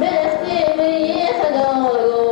Belestiğimi yıkadığım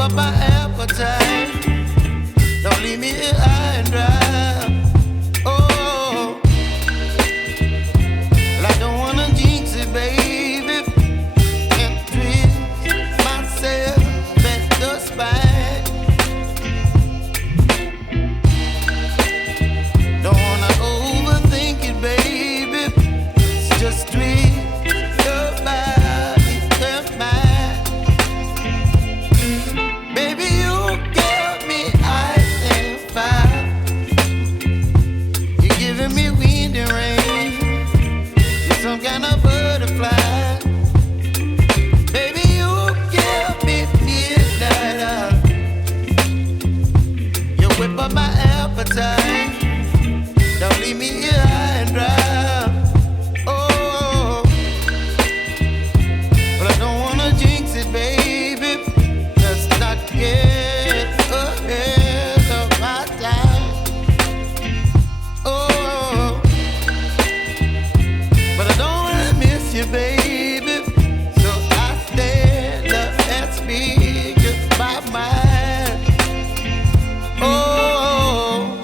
up my appetite. Don't leave me here high and dry. Oh, well, I don't wanna jinx it, baby, and twist myself at the spine. Don't wanna overthink it, baby. It's just twist your body and mine. Baby, you give me ice and fire. You're giving me wind and rain. You're some kind of butterfly. Baby, you give me midnight. You whip up my appetite. Don't leave me here high and dry. Oh, but I don't wanna jinx it, baby. Let's not get ahead of my time. Oh, but I don't wanna miss you, baby. So I stand up and speak my mind. Oh.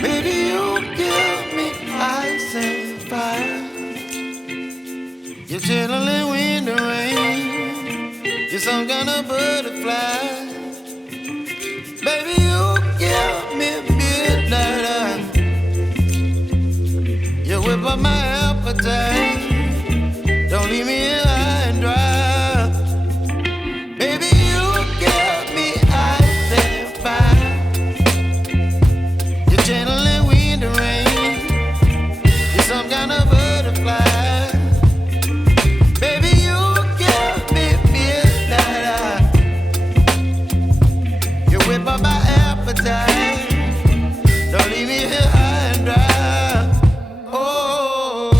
Baby, you give me ice and fire. You're chilling wind and rain. You're some kind of butterfly. Baby, you give me midnight. You whip up my appetite. Don't leave me here high and dry. Baby, you give me ice and fire. You're channeling wind and rain. You're some kind of butterfly. Baby, you give me midnight. You whip up my appetite. Don't leave me here high and dry. Oh.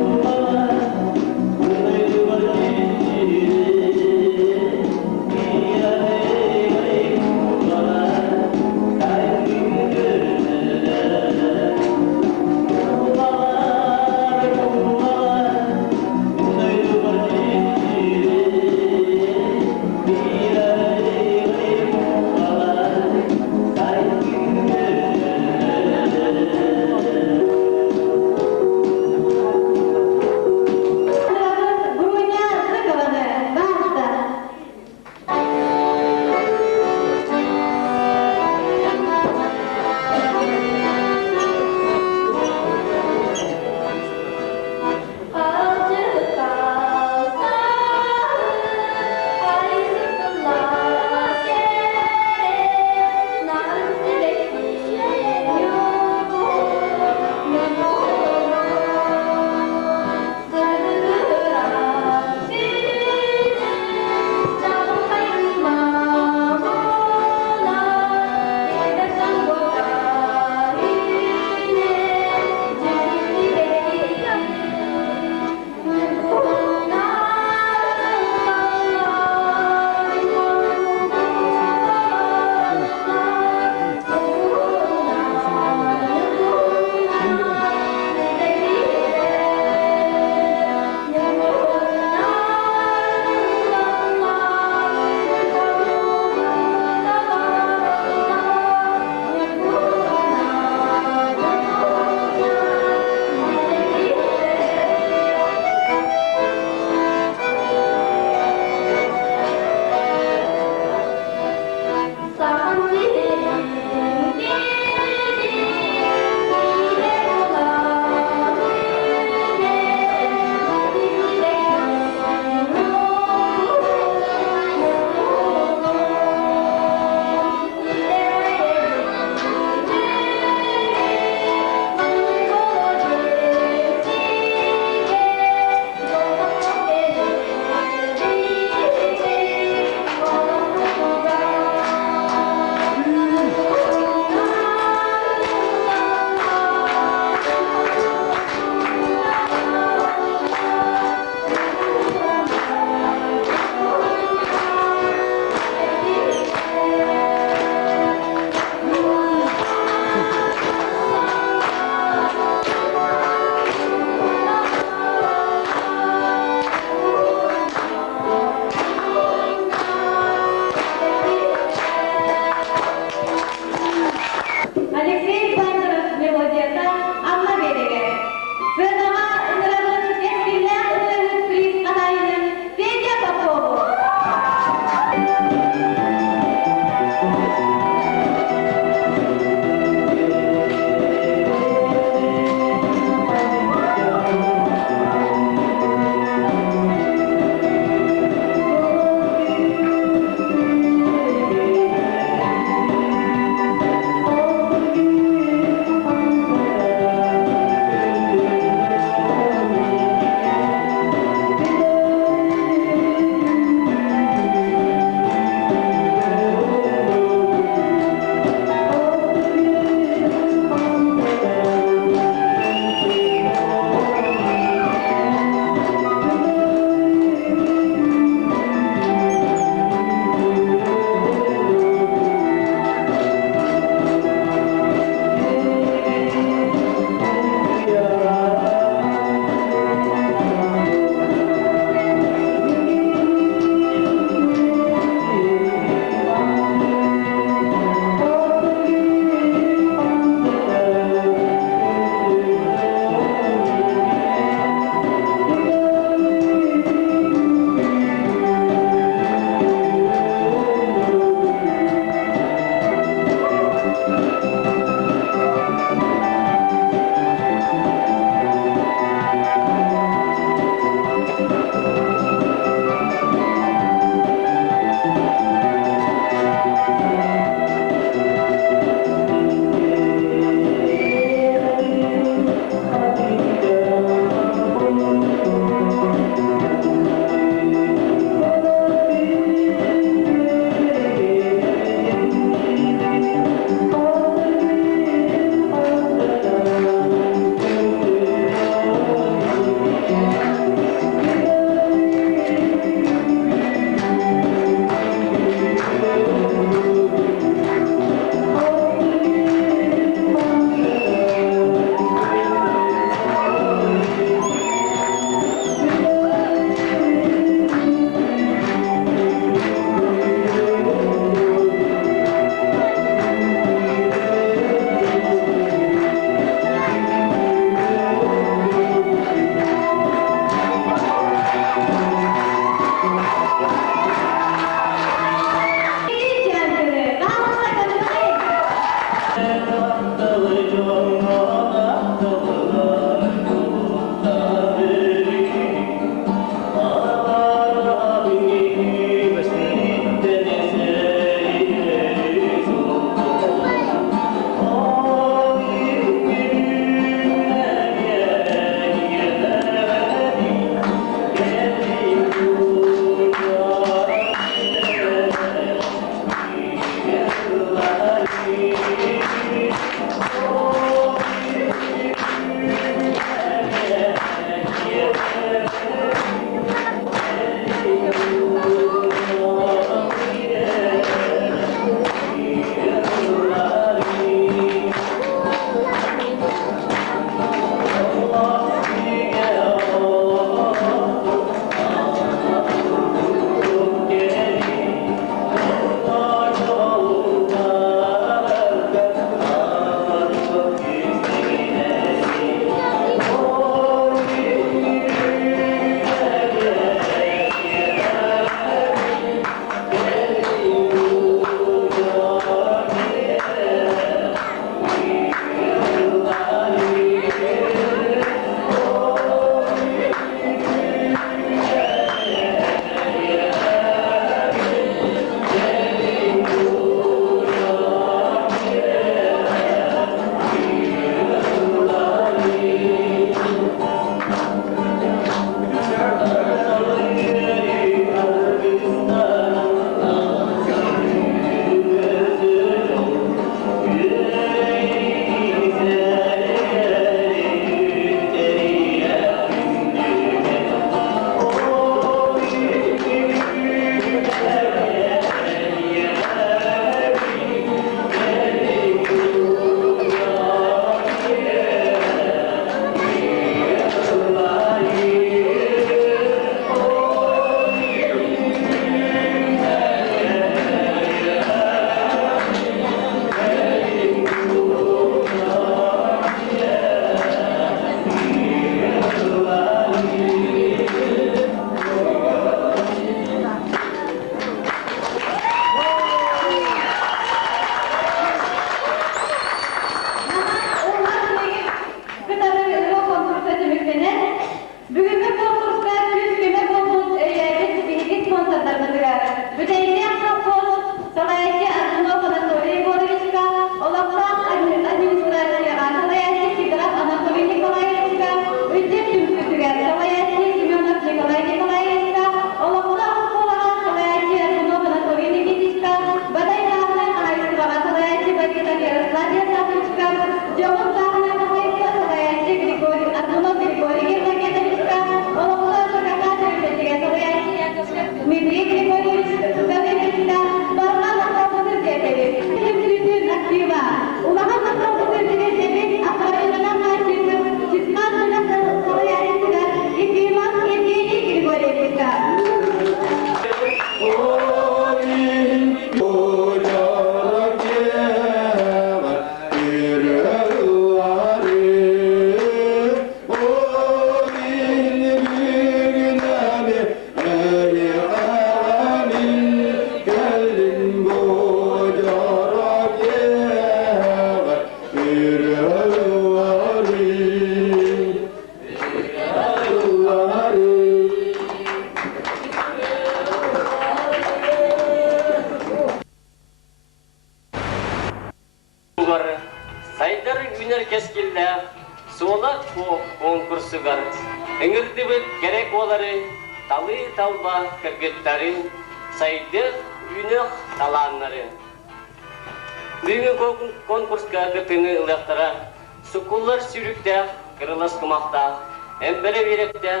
Konkurska ketini ulaktara, sukullar sürükte, kırılas kumakta, embere verekte,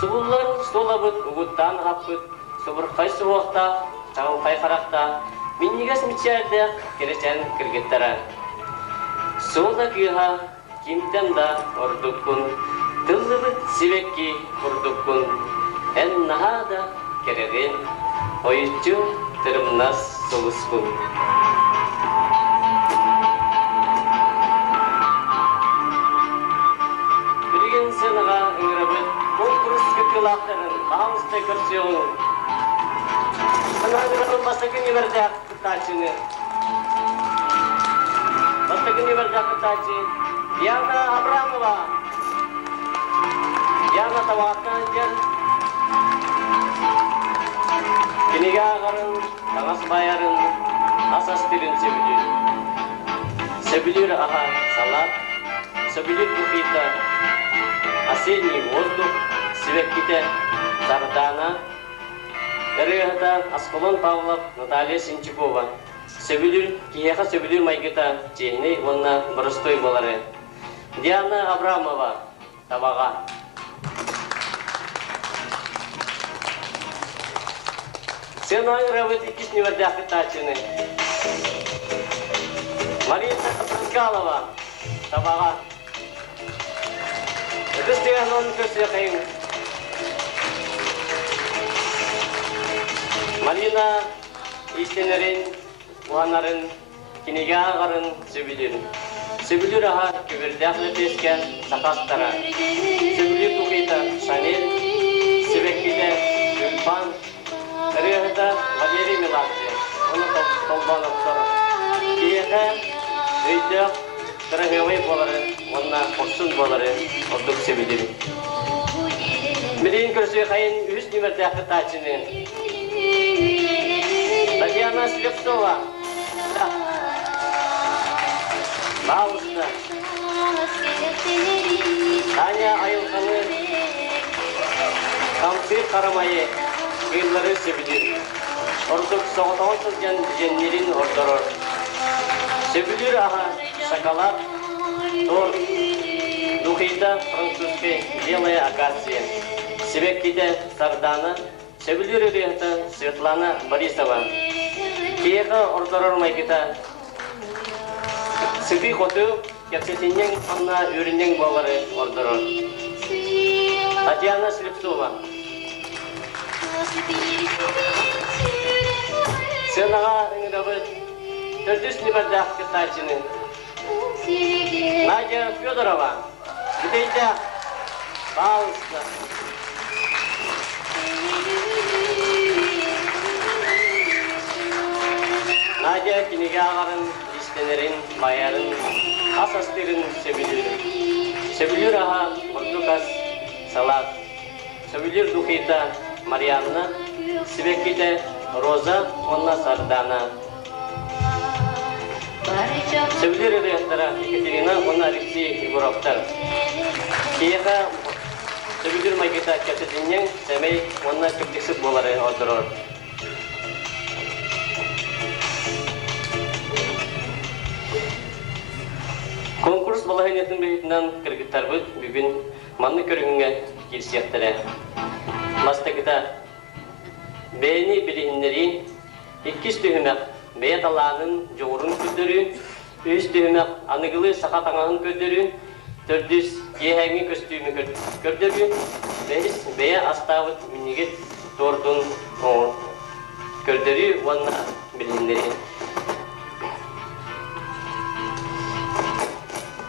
sukullar solabut, uguttan haput, subur kaysı vakta, çağıl kaykarakta, minnigas miçerde, kereçen kırgıttara. Solda kıha, kimden da ordukun, tıllıbıt sivekki ordukun, en nahada keregen, oyucu tırımnas soluskun. Senaga ingrabet konkurs kekelakların bağımsızda görsüyorsun. Senaga basakın iberdak kıtaçını. Basakın iberdak kıtaçı. Diana Abramova. Diana tawaktan jen. Kiniga karın, tangas bayarın, asas tirin sebilir. Sebilir aha salat, sebilir bukita. Осенний воздух, Свеките, Сардана, Регата, Асколон Павлов, Наталья Синчукова. Сөбүлүр, киеха сөбүлүр майгыта, Чейни, онна Боростой болары. Диана Абрамова, Табага. Сенай равет икис невердяхы тачыны. Мария Паскалова, Табага. Это стеклон косяхин. Марина истенерин, уанарын, кинегагарын сөбүлүр. Сөбүлүр аха көбөрдәхле теске сакастара. Сөбүлүр тукита Шанель, Себеккиде Гүлпан, Регата Валерий Меладзе. Оны толбан октор. Киеха өйдө Трагевый болары, онна Орсун болары, ордук сөбүлүр. Медин көрсөй кайын үз нөмірдәкі тачыны. Татьяна Слепцова. Бауызда. Таня Айылқаны. Камсы Қарамайы. Кыйлары сөбүлүр. Ордук соғытауын сызген женнерин ордорор. Сөбүлүр аға шоколад, торт, духита французский, белая акация. Себеккиде Сардана, сөбүлүр үрехта Светлана Борисова. Киеха ордорор майкита. Сыпи хоту, кепсетинен анна үрінен болары ордорор. Татьяна Слепцова. Сенаға ыңырабыт. Төрдүс небердақ кытачыны. Надя Федорова. Гүтейді. Бауызда. Надя кинеге ағарын, истенерин, майарын, асастерин сөбілір. Сөбілір аға Мордукас Салат. Сөбілір Духита Марианна. Свеккиде Роза, онна Сардана. Сөбілер редактора Екатерина, онна Алексей Егоровтар. Киеха сөбілер майгита кәпсетінен сәмей, онна көптексіз болары ордырор. Konкурс балахынетін бейітінен кіргіттарбыт бүгін манны көріңіңе келсияқтыры. Мастықыта бәйіні білігінлерін 2 түйімек бәйет Аллағының жоғырын көздерін, 3 түйімек анығылы сақа таңағын көздерін, 400 ехәңі көстүйімі көрдерін, 5 бәйе астауыт мінегет тордың көрдері уанна білігінлерін.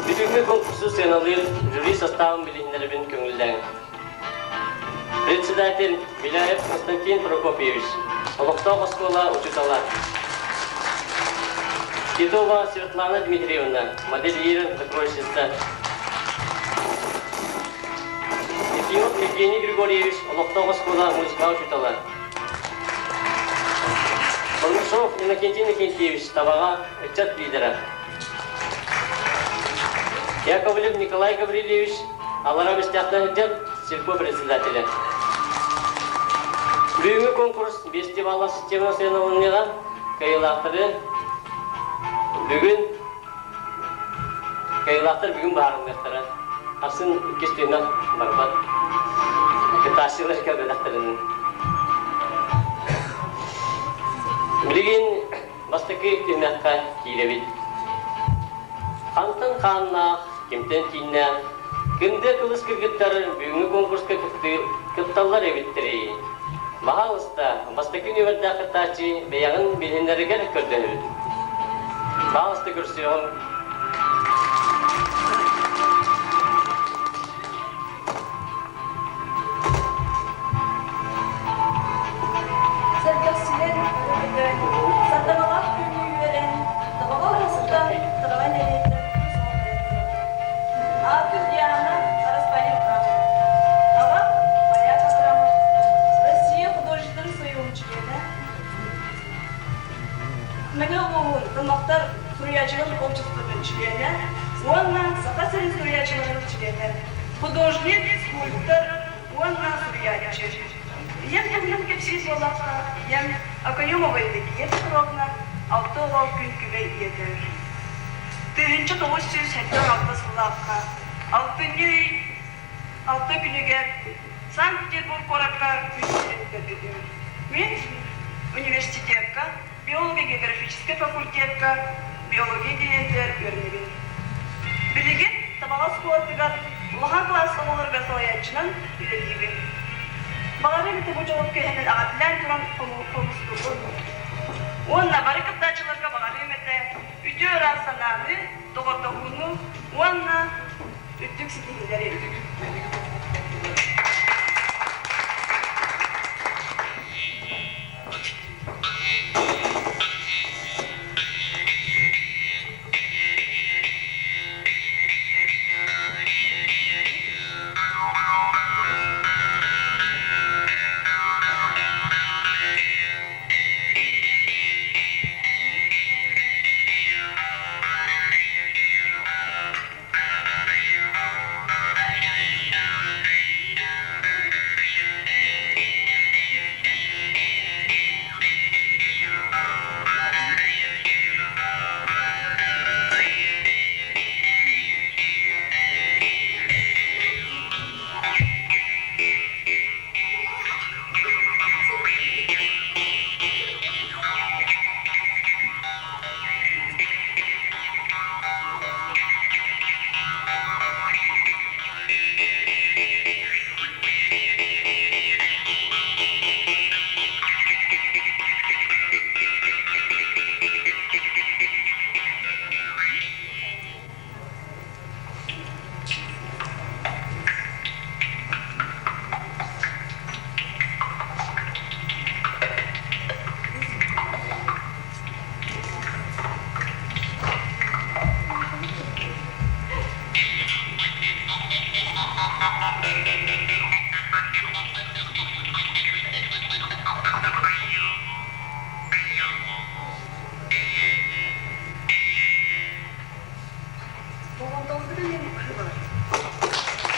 Бүгінгі конкурсы сыналыр жюри составын білігінлерін көңілден. Председатель Беляев Константин Прокопьевич, Олоқтау Оскола учитала. Титова Светлана Дмитриевна, модельер закройщица. Ефимов Евгений Григорьевич, Олоқтау Оскола музыка учитала. Полнышов Иннокентий Иннокентьевич, Табаға отчет лидера. Яковлев Николай Гаврилевич, Алара Местяхтанжер, сельхозпредседателя. Бүгінгі конкурс бестивалла система сыйынуыға кайылақтары бүгін барыңдақтары. Асын кестуінақ барбат. Кітасылар кәбедақтарының. Білген бастықы түмәққа кейлебет. Антын қаннақ, кемтен кейіннен, кімді қылыс кіргіттары бүгінгі конкурсқа кіпталар әбеттірей. Бағалыста, бастықы универді ақыттачы бәяғын білгендерігер көрдіңіз. Бағалысты көрсеуін. Художник, скульптор, он нас урядчик. Я в всі слова, я Акаюмова Елікія Петровна, автова Күнкүбе еді. Түйінші 900 хектар алты сылапқа, алты күніге Санкт-Петербург қораққа күнкүрін көрдедім. Мен университетка, биология-географический факультетка, биология дегендер өрнеген. Білеген табағас қуатыға Улахан классы оларға салаятчынан үлелгебен. Бағары біті бұл жауап көйенен ағатылан тұран қомыстығы. Онна бары қыптачыларға бағары еметі үті өран сананы, тоғырдығыны, онна үттік сетігіндер едік.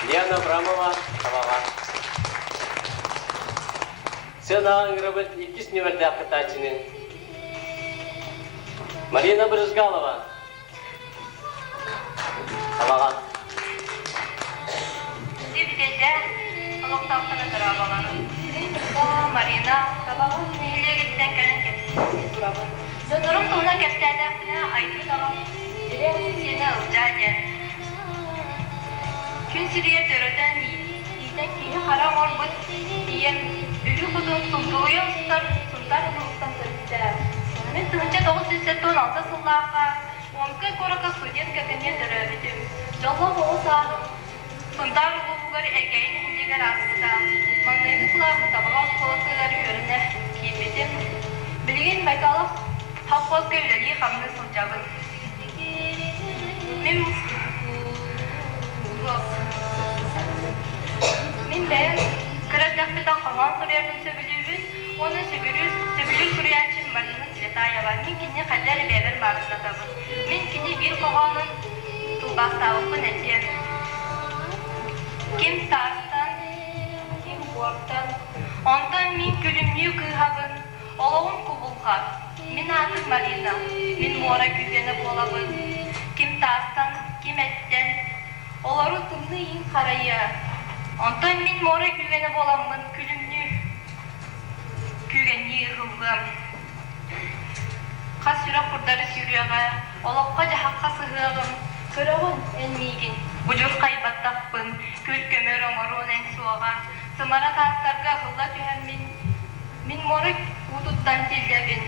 Диана Абрамова, Табаға. Сенағын ғырыбыт 2 неверді ақытачының. Марина Брызгалова. Kine ılcaca. Gün siriye töröten iyiden kini haram orbut. Diyen ülü kudun sunduğuya ustar, sundar buluttan tırıcı. Мен тыгынча 916 сыллааққа, онкы корaka студент кәкіне түрәбетім. Жолла болу сағым, сындар ұлығығыр әргейін әндегер асыда. Маңнайғы қылағы табыға қолысығар өріне кейбетім. Білген Байкалов хақпоз көйләлі қамны сылжабын. Мен бәйін кірәждәқпедан қалған құрердің сөбілеуін, оны сөбілір күріяншын Марина Цветаева. Мен кені қәдер бәбір барысатабын. Мен кені бір қоғанын тұлбастауықын әтен. Кем Старстан, кем Борттан. Онтан мен күлімнеу күйғабын, олауын құбылға. Мен атым Марина, мен мора күйгені болабын. Кем Тастан, кем әттен, олару тымны ең қарайы. Онтан мен мора күйгені боламын, күлімнеу күйгені ғылғым. Қас сүрақ құрдары сүйрияға, олаққа жағаққа сығығым. Көріғын әлмейген, бұжыр қайбаттақпын, көл көмір омаруын ән суаға. Сымара тастарға ғылла түйәммен, мен мора ұтыттан телдәбін.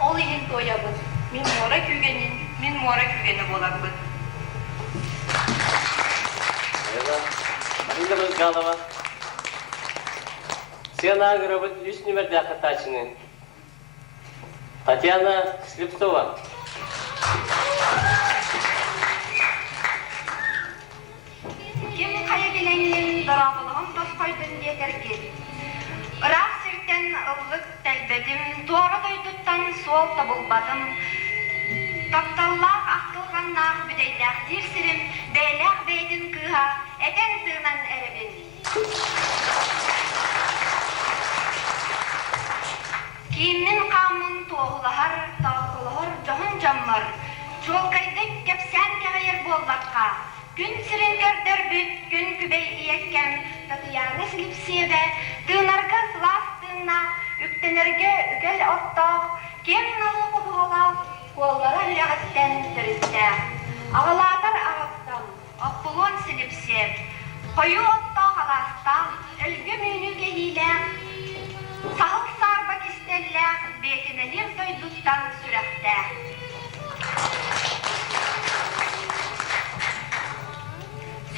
Ол ең тоябын, мен мора күйгені болақпын. Марина Мызгалова. Сена Агробыт, Люсь Нюмерде Ахатачины. Татьяна Слепцова. Кем қая біленген дұрабылығым тоспайдың детерген. Ырақ сіртен ылғық тәлбедім, туары дойдыттан суал табылбадым. Тапталлақ ақтылғаннақ бүдейләқ дерсірім, бәйләқ бәйдің кыға, әтен тығынан әребін. Кейімнің қамын тоғылығар, тағылығар, жоғын жаммар. Жолқайдық кепсән кәғайыр болбаққа. Күн сірін көрдір бүт, күн күбей иеккен, Татьяна Слепцева, тыңарға сылас тыңна, үктенерге үгел оттақ, кем налығы бұғалақ, қоллары үләғіттен түрісті. Ағылатыр ағыттан, Аполлон Слепцев, қойы оттақ аластақ, үлгі мүйніге хиләқ, сағыл сарба кестелләқ, бекінелер дойдуттан сүрәқті.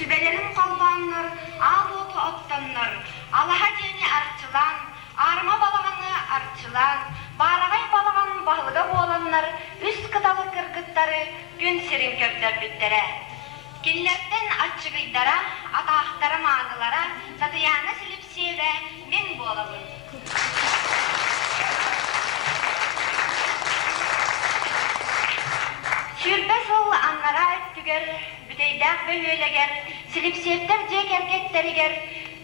Sübelerin kalbanlar, ağ otu ottanlar, Allaha deni arçılan, arma balağını arçılan, barağay balağın bağlıga boğulanlar, üst kıtalı kırgıtları gün sirin köpler bittere. Killerden açıgıydara, atağıhtara mağılara, Tatьяна Слепцева men boğulamın. Sürbe sol anlara öttüger, büdeydağ bölüleger, Слепцевтер жек әркеттерігер,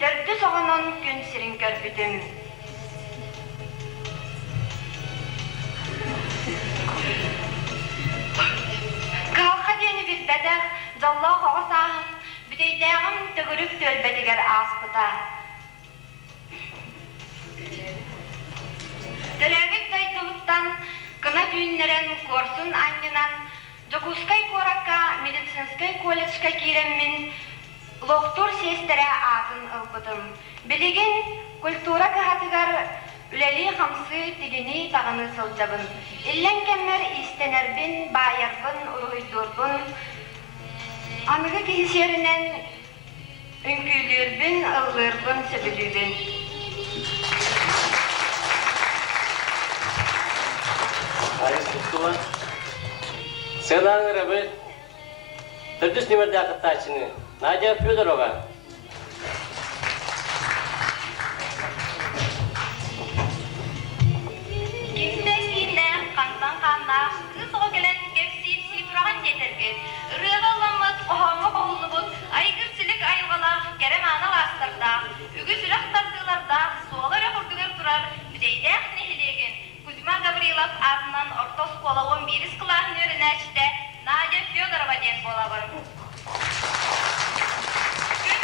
дөрді соғынан күн сірін көрбүдім. Қалқа дені бітбәдәр, жалла қоғысағым, büdeydağım түгіріп төлбәдігер аспыта. Дөрәгік дайдылықтан, кына дүйінлерін корсын айнынан, Жокускай коракка медицинскай колледжка киреммин, лохтур сестере атын ылбыдым. Билеген культура кахатыгар үлели хамсы тигини тағыны сылжабын. Иллен кеммер истенербин, байарбын, уруйдурбын. Анығы кейсерінен үңкүйлербин, ыллырбын, сөбілюбин. Аристотула. Сена Агробыт, Люсь Нюмерде Ахатачины. Надя Федорова. Kimden kandan kanna, kız o gelen kepsiyip sipuragan yeterken, ırığalamız, ohamı koğulubuz, aygırçılık ayıgala, kerem ana bastırda, ügü sürak tartılarda, soğalara kurdugar durar, büdeydağ nehilegen, Kuzma Gavrilov adından orta skola 11 kılağın örüne açtı, Nadya Fedorova den bolabır. Gün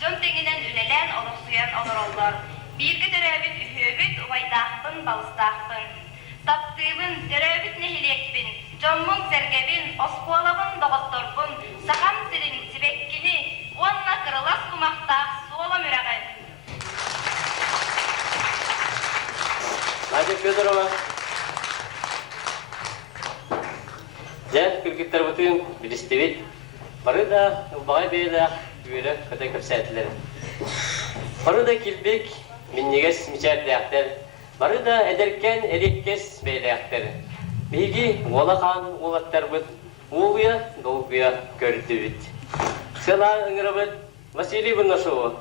Жон теңинен үлелен олуксуян олороллор. Бирге төрөбүт үһөбүт убайдаахпын, балыстаахпын. Таптыыбын, төрөбүт нехилекпин, жоммун сергебин, оскуалабын, доготторбун, сакам сирин, сибеккини, уанна кырылас кумактаах суолом үрагын. Надя Федорова. Жан кыргыттар бутын билистебит. Бары да багай бейда үйрө кытай көрсөтүлөр. Бары да килбек миннегес мичардыактар. Бары да эдеркен эреккес бейлектер. Биги олақан олаттар бут. Улуя долгуя көрдүбүт. Села ыңырабыт Василий Бунашова.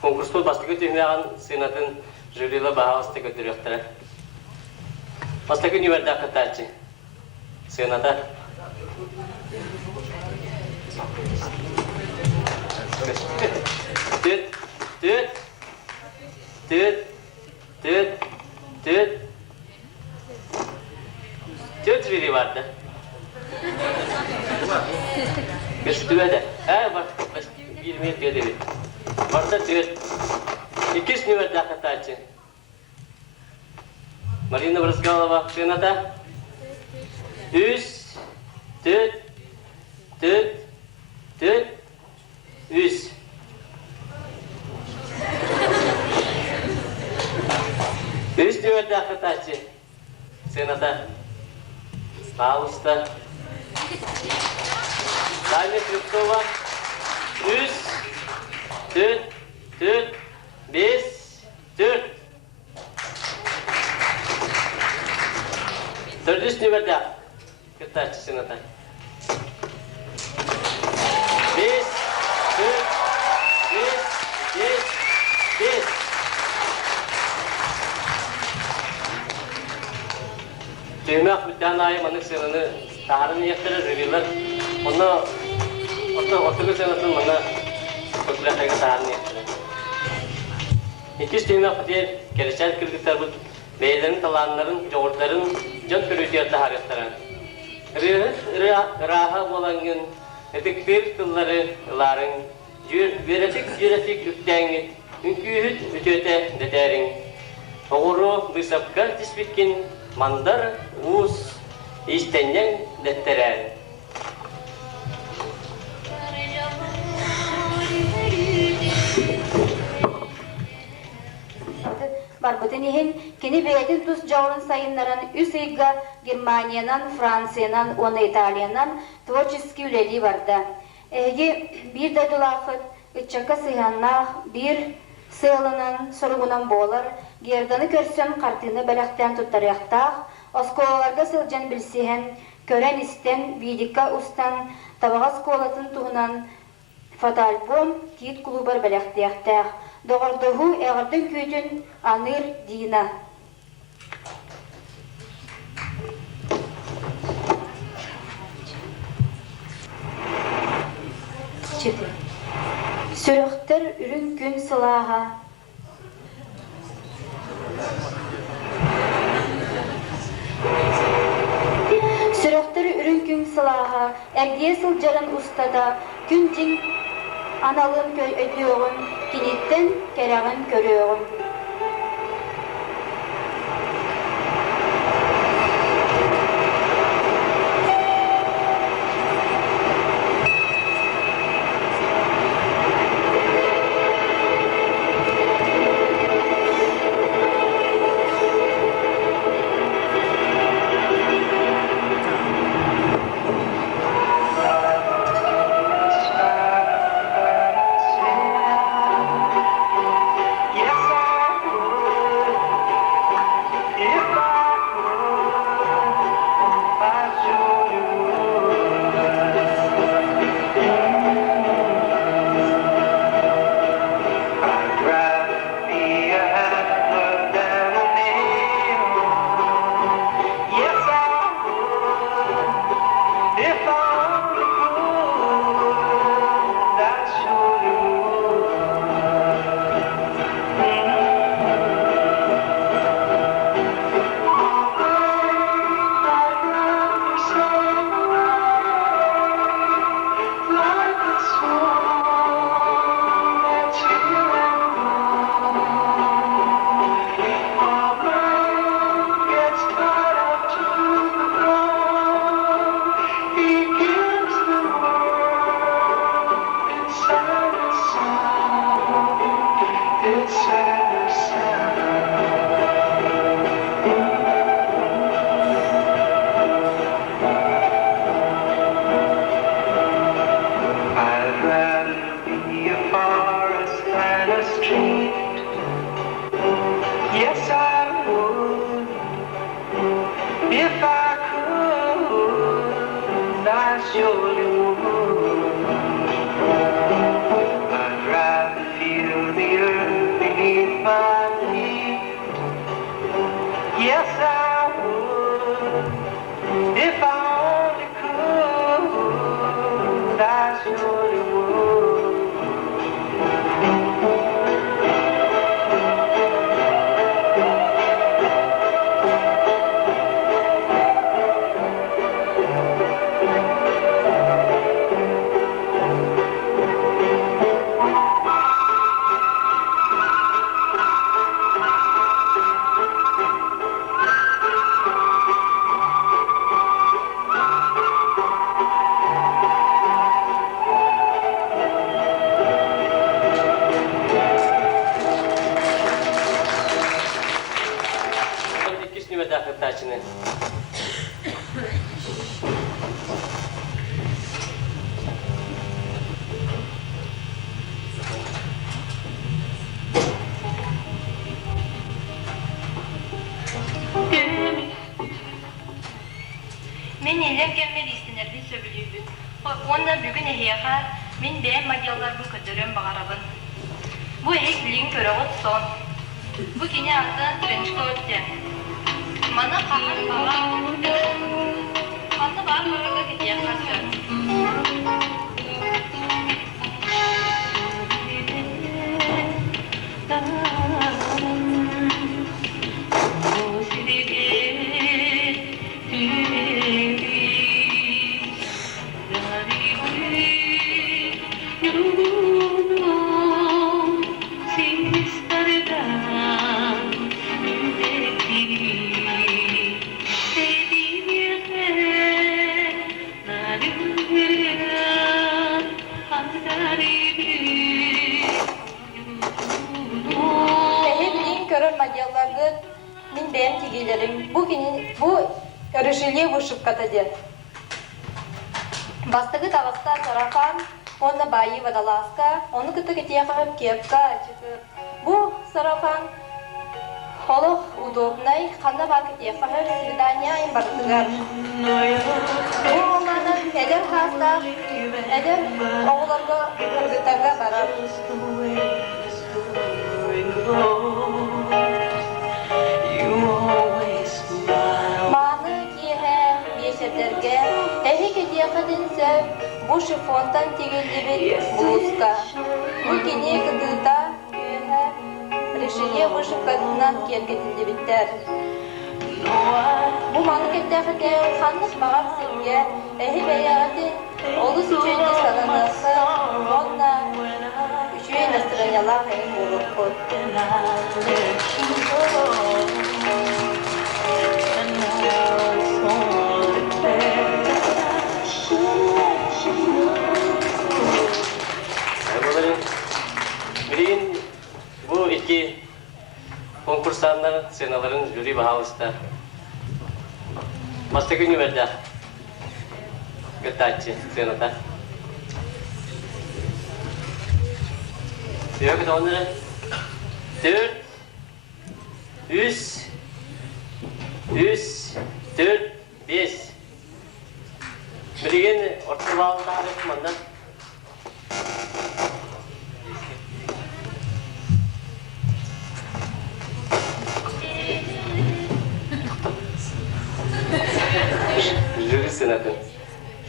Конкурсту бастыгы түймеген сынатын жюрилы бағалысты көтіріқтірі. Бастыгы нөмірді ақытачы. Сыната. Төт жюри барды. Көстüvede. Var. 20 dedi. Varda töt. İkiz nömerde akıtacı. Marina Braskalova, Sınata. Üç, töt, üç. Üç nömerde akıtacı. Sınata. Pausta. Tanya Kriptova. Üç, töt, beş, dört. Dördüncü nömerde kırtaççı Sınata. Beş. Tüymek müdden ayı manık sınını taharını yaktıra rüviler. Onu ortalık sınıfın bana köklerine taharını yaktıra. İkiz tüymek müdden gelişen kırgıtlar bu beylerin, talanların, yoğurtların can pürütüyerde hariktaran. Raha olan gün etiktir kılları, ıların, Jüretik üptengit, ünkühüt ütöte deterin. Oğuru bısapka tispitkin mandar uus istenyen detteren. Барбытын иһин кини бэйэтин тус жаурын сайыннарын үс ыйга Германиянан, Франциянан, оны Италиянан творческий үлели барда. Эги бир дайдулахыт ытчакка сыйханнах бир сыылынан соругунан болар, герданы көрсөн картыны бәләхтен туттарыяқтақ, осколаларга сылжан білсиһен, көрен истен, видика устан, табаға сколатын туһунан фотоальбом кит клубар бәләхтияқтақ. Доғырдығы әғірдің көйтін Аныр Дина. Сүріқтір үрін күн сылаға. Сүріқтір үрін күн сылаға. Әрге сылжарын ұстада күн жин аналын өтіоғын, кенеттен кәрағын көріоғын. Мен елем келмеді істенердің сөбілейбін. Онна бүгін әйеға мен бәйім маделлардың көтерім бағарабын. Бұл әйек білген көріғыт сон. Бұл кене аты Треншко өтте. Маны қағын баға қаны бар қырығы кете қасы. You Материалларды мен бәйім тегелерім. Бұл өрішіле ұшып қатады. Бастығы тағыста сарафан, онна байы вадаласка, оны күтті кетея қағып кепка чықып. Бұл сарафан холық удобнай, қанна бар кетея қағып свидания айын бардығар. Бұл олардан әдер қаста, әдер оғыларға қырғытарға барар. Маны киhe бешердерге әйі кетеқіден сөп бұл шифонтан тегелдебет блузка. Бұл кене кыдыта күйе решение бұл шифонтан кергетіндебеттер. Бұл маны кетеқіден қанық мағақ сенге әйі бәйәғатын олы сүченде сананасы онна үшуе настроенялар әйін болып қод. Билин bu iki konkurslarının senaların jüri bahalısta. Masta günü verdi. Gıtaçı senata. Yok da onları 4 3 4 5 Bilin ortalarında arasından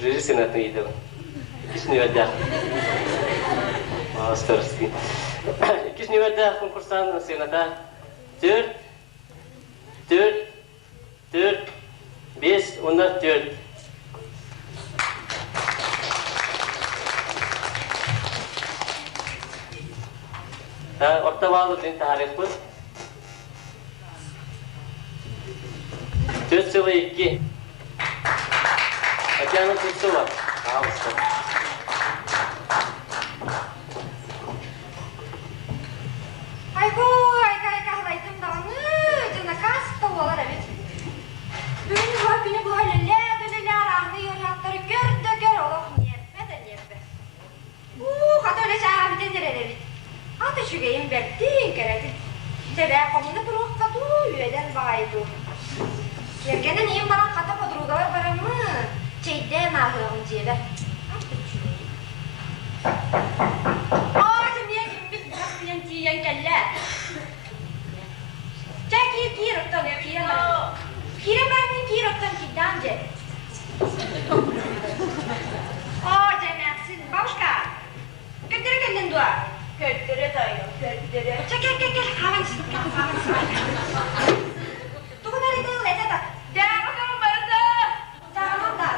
Жюри сенатын иделim. İkisini verdi. Старостин. İkisini verdi konkurstan senata. 4 5 onlar 4. Orta bağlı din tarih bu. 4,2. Татьяна Куцова. Пожалуйста. Айгой, қалайтым дағаны, жана каста олар әбет. Бүгін бұл күні бұл өлелі арағыны ерақтары көрді олық нерпе. Қата өлі шаға бітен дер әбет. Аты шүгейін бәттің кәрәді. Себә қомыны бір оққату үйеден бағайды. Кергенен ең баран қата подругалар барамы? Çeyden ağırım diyeler. Ağacım niye gibi bir bilen diyen kelle? Çekil kiroktan ya kirema. Kiremenin kiroktan kidanca. Cemeksin babuşka. Götürü kendin dua. Götürü dayı, götürü. Gel. Havan çıkın. Tuğunları da öyle de. Gel bakalım barında. Tamam da.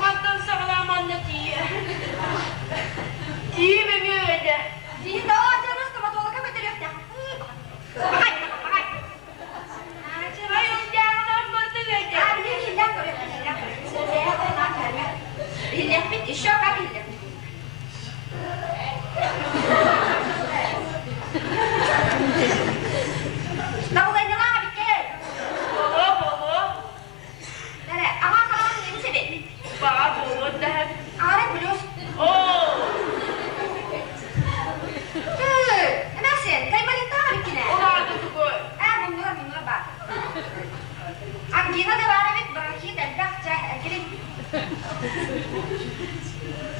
Mantan sağlam anlatıyor. İyi mi öyle? İyi de o canım stomatologa götürüyor ya. Bakay. Ay ondan bakıyor. Abi ne kilden koruyor? Sözeye koymak gelme. Bilek bitti. Şoka bildim. Đâu đây nó la bị kê. Bolo. Nè, ama kalan yeni sebep. Baba bolo da. Ara biliyorsun. Nasıl? Kaymalin tabi ki ne? Onlar da bu. Bunlar bak. Angina da var evet bırakıyı da bakça. Gelin.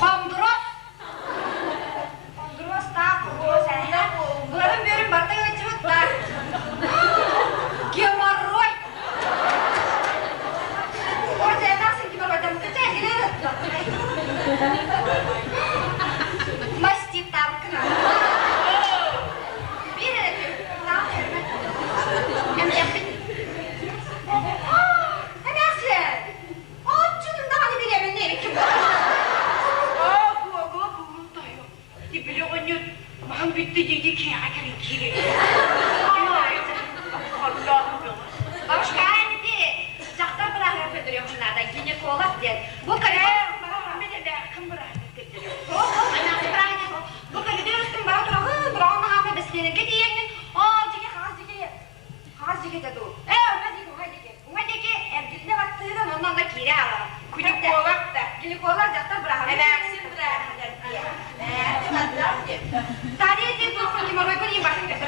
Komduros. Komduros tak. Bulanın bölüm barda geçip tak. Gemarroy. Orada nasıl gibi bakacağım? Kaçar gidelim. Mastip tavkına. Bir edelim. Tamam mı? Hem yapın. Nasıl? Otçunun daha ne bilemin ne biçim? Dibiliyor mahal bitti dedi ki akerin kiri. Babuşka aynı Çaktan bırakıp ödürüyor şunlardan. Ginekolog der. Bu kadar. Bana rahmet eder. Kim bırakıp ödürüyor? Anası bırakıp Tadi itu cuma gue pun imbas gitu.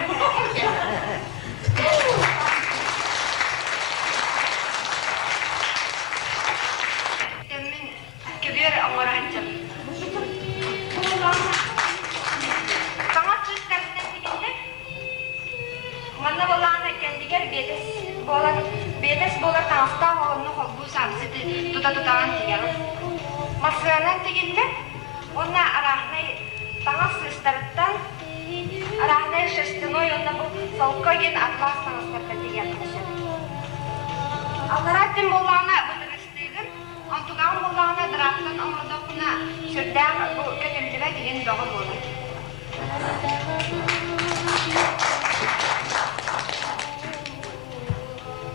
Temen kebir amor aja. Sangat susah sekali. Mana bola anak kendiger bedes bola tasta onu hobu samsiti tuta-tutaan tiga. Masalah tigilnya, ona arahnya tangan sistertan, arahnya sesteno yonna bu salkagin atlas tangan sistertan tiga kasih. Agaratin bolana betul istiqam, untuk kamu bolana derapkan amrda puna sudah bu kendiger digin doa bola.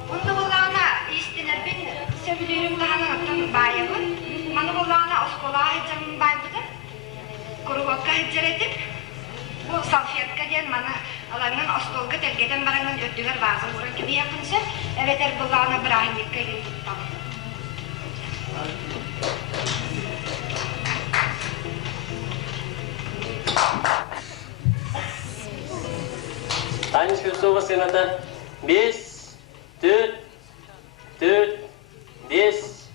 Untuk bolana istinabin sebelum tahanan bayabun. Mana bolana sekolah jam baik kuruak kajian bu salfiat kajian mana alangan sekolah terkait barangan jual bahasa orang kebiasaan sih, eveter bolana berakhir kajian kita. Tanya susu senata, bis, tut, bis.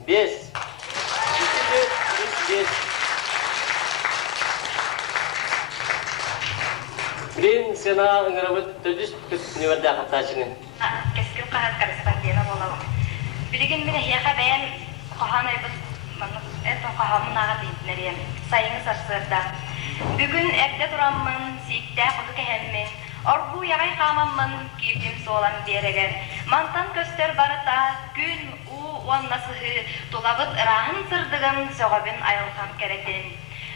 Green sena ngerabut tujus niwar dah kata sini. Keskin kahat karispan dia na bola. Biligin mina hiya kaben kahana itu mana itu kahana naga di nerian. Sayang sarserda. Bugün evde duramın sikte kudu kehemmen. Orbu yağay kamamın kibdim soğlan beregen. Mantan köster barata gün on nasıhı dolabıt rahın sırdıgın soğabın ayılkan kerekten.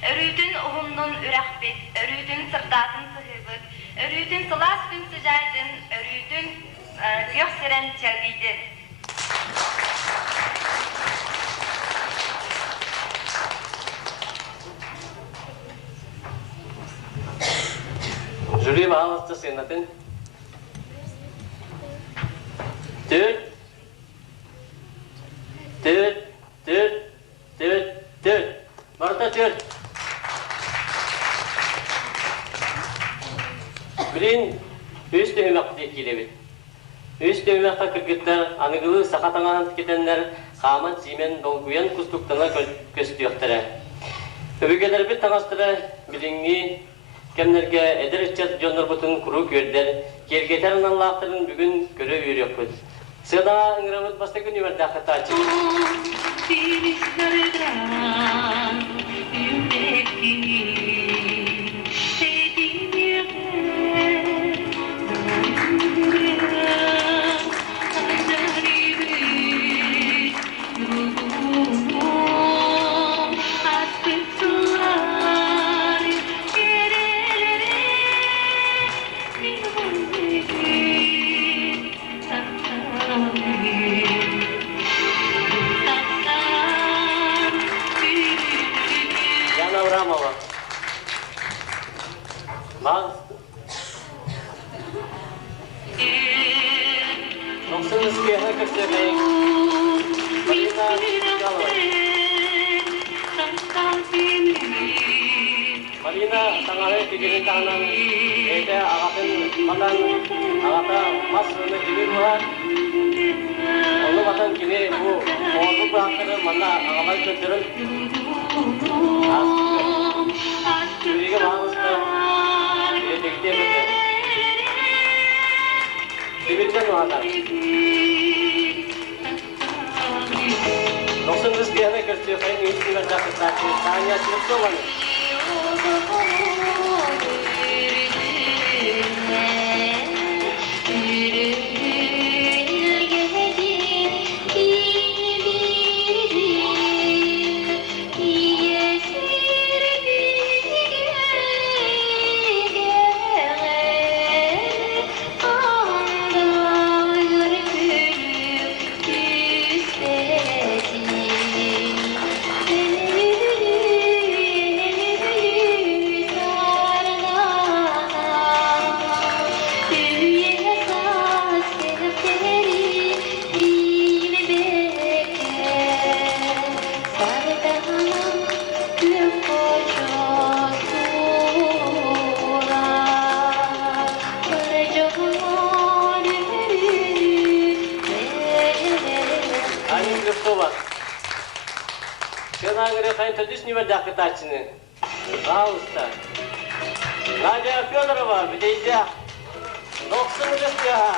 Örüdün uhumnun ürekbet, örüdün sırdatın sıhıbıt, örüdün sılas gün sıcaydın, örüdün gökseren çergiydin. Jüri bağlısı senatin. Tüt. Marta tüt. Bilin üstü hümek dekilebit. Üstü hümekka kırgıtlar anıgılı sakatağın tiketenler kamat zimen dolguyan kustuktana köstüyoktara. Öbügeler bir tanastıra bilingi kemlerge eder içet jonlar butun kuru körder. Kergeterin Allah'tırın bugün göre yürüyor kız. Sıda ıngıramız basta gün yürüdü kataçı. Bak. Noksanız ki herkese bey. Marina Galo. Marina tangare tigirin tangan. Ete agakın matan agata mas ne gibi var. Onu matan kini bu ordu bıraktırır mana agamal kötürün. Kiriga bağımızda. Dibinden o adam. Noksan kız gene kötüyor. Kayın üstüne takıp takip. Tanya çıksa var. Нижнего Катачины. Пожалуйста. Надя Федорова, Бедейдя. Ноксен Гостя.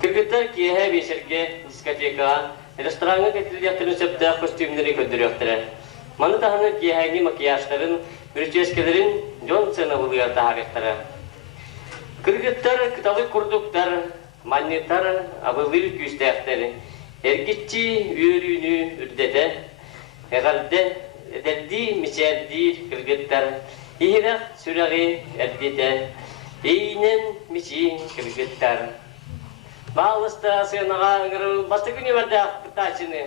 Кыргыттар киэһэ бейсерге дискотека, ресторанга кетилдяқтырын сөптää костюмнери көддөрөктөрө. Маны таханы киэһэни макияжтарын, бүрческелерин жон цена булыгар тахарыктары. Кыргыттар кыталы курдуктар, маннитар, абылыр күстәктери. Эргитчи үйрүнү үрдете, эгалде эдерди мисерди кыргыттар. Ихирак сүрәги эрдите, эйнен миси кыргыттар. Балыста сынаға ыңырыл басты күні бәрді ақпытачыны.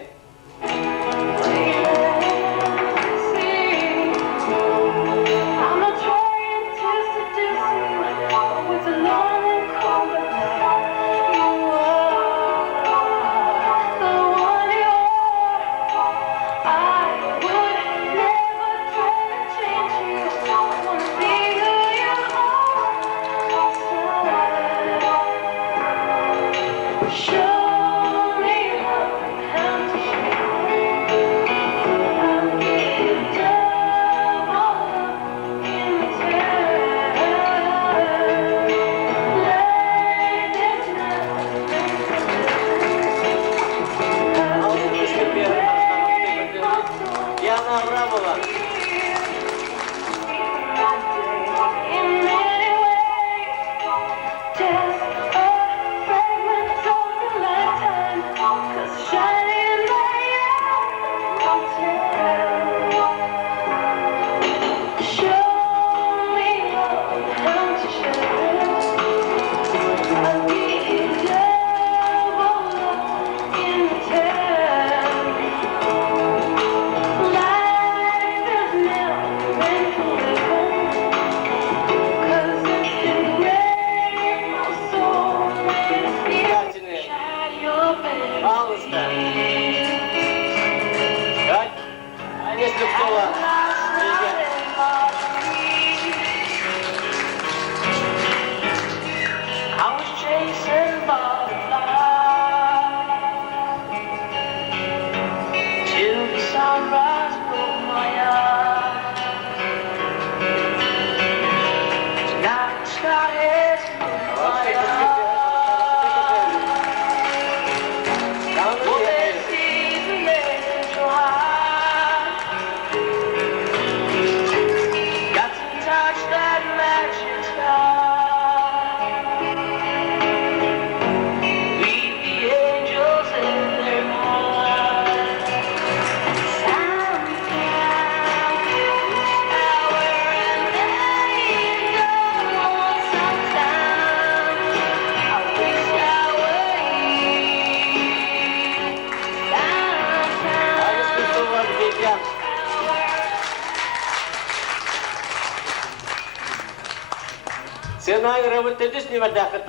Сцена работает с ним отдохнуть.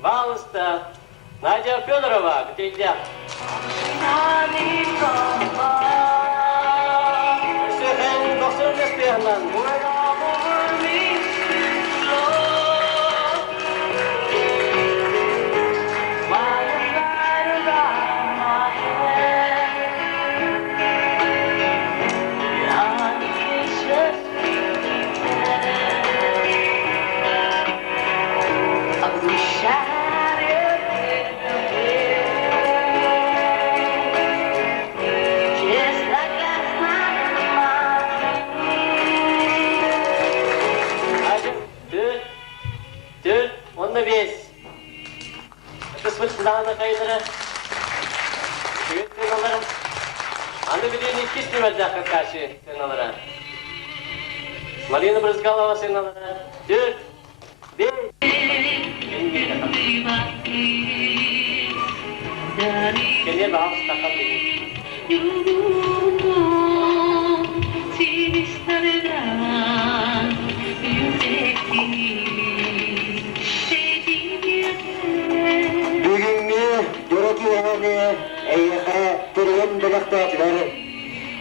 Пожалуйста, Надя Федорова, где идет? Все, доктор Неспианан. Весь. Это смысл кайдера. Привет, Теналара. Аны билени кисни ваджаха каши, Теналара. Марина Брызгалова, Теналара. Дюр. Дюр. Кенye bağız takam dedi.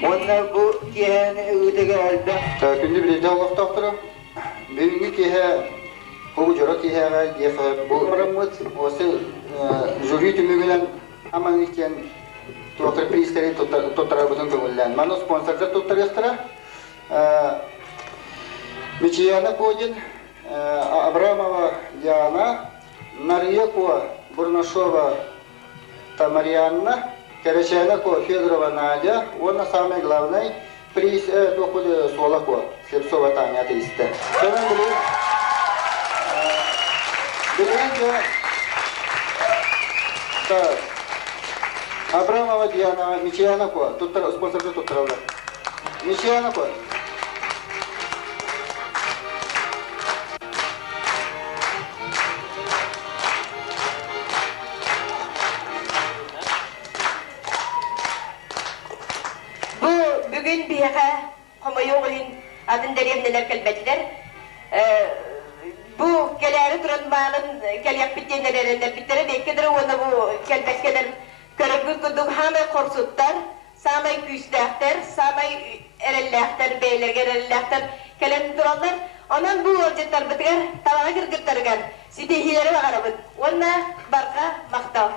Onlar bu kihani öde geldi. Күнді біледі Аллах тақтыры. Бүгінгі кеhe бұл жора кехеға ефі бұл ұрамыд осы жюри түмігінен аман екен тоқтыр приистері тоттара бұтын көңілден. Маны спонсордар тоттар ектіра. Мичияна Кодин, Абрамова Диана, Нарьекова Бурнашова Тамарианна, Карачайнако Федорова Надя, он самый главный приз дохода Солоко, Слепцова Таня атеиста. Сонан билен Абрамова Диана, Мичиянако, тут спонсорды тут травда. Мичиянако. Bugün bir komayolun adın derevneler kelbetler. Bu keleri turanmanın kelyak bittenlerinde bitere bekledir onu bu kelbetkeler körüklü kuduk hamay korsutlar, samay küstahtar, samay erellahtar, beylerge erellahtar kelen turanlar. Onun bu orjetler bitiger, tavana girgitlerger. Sidehileri bakarabıd. Ona barka maktav.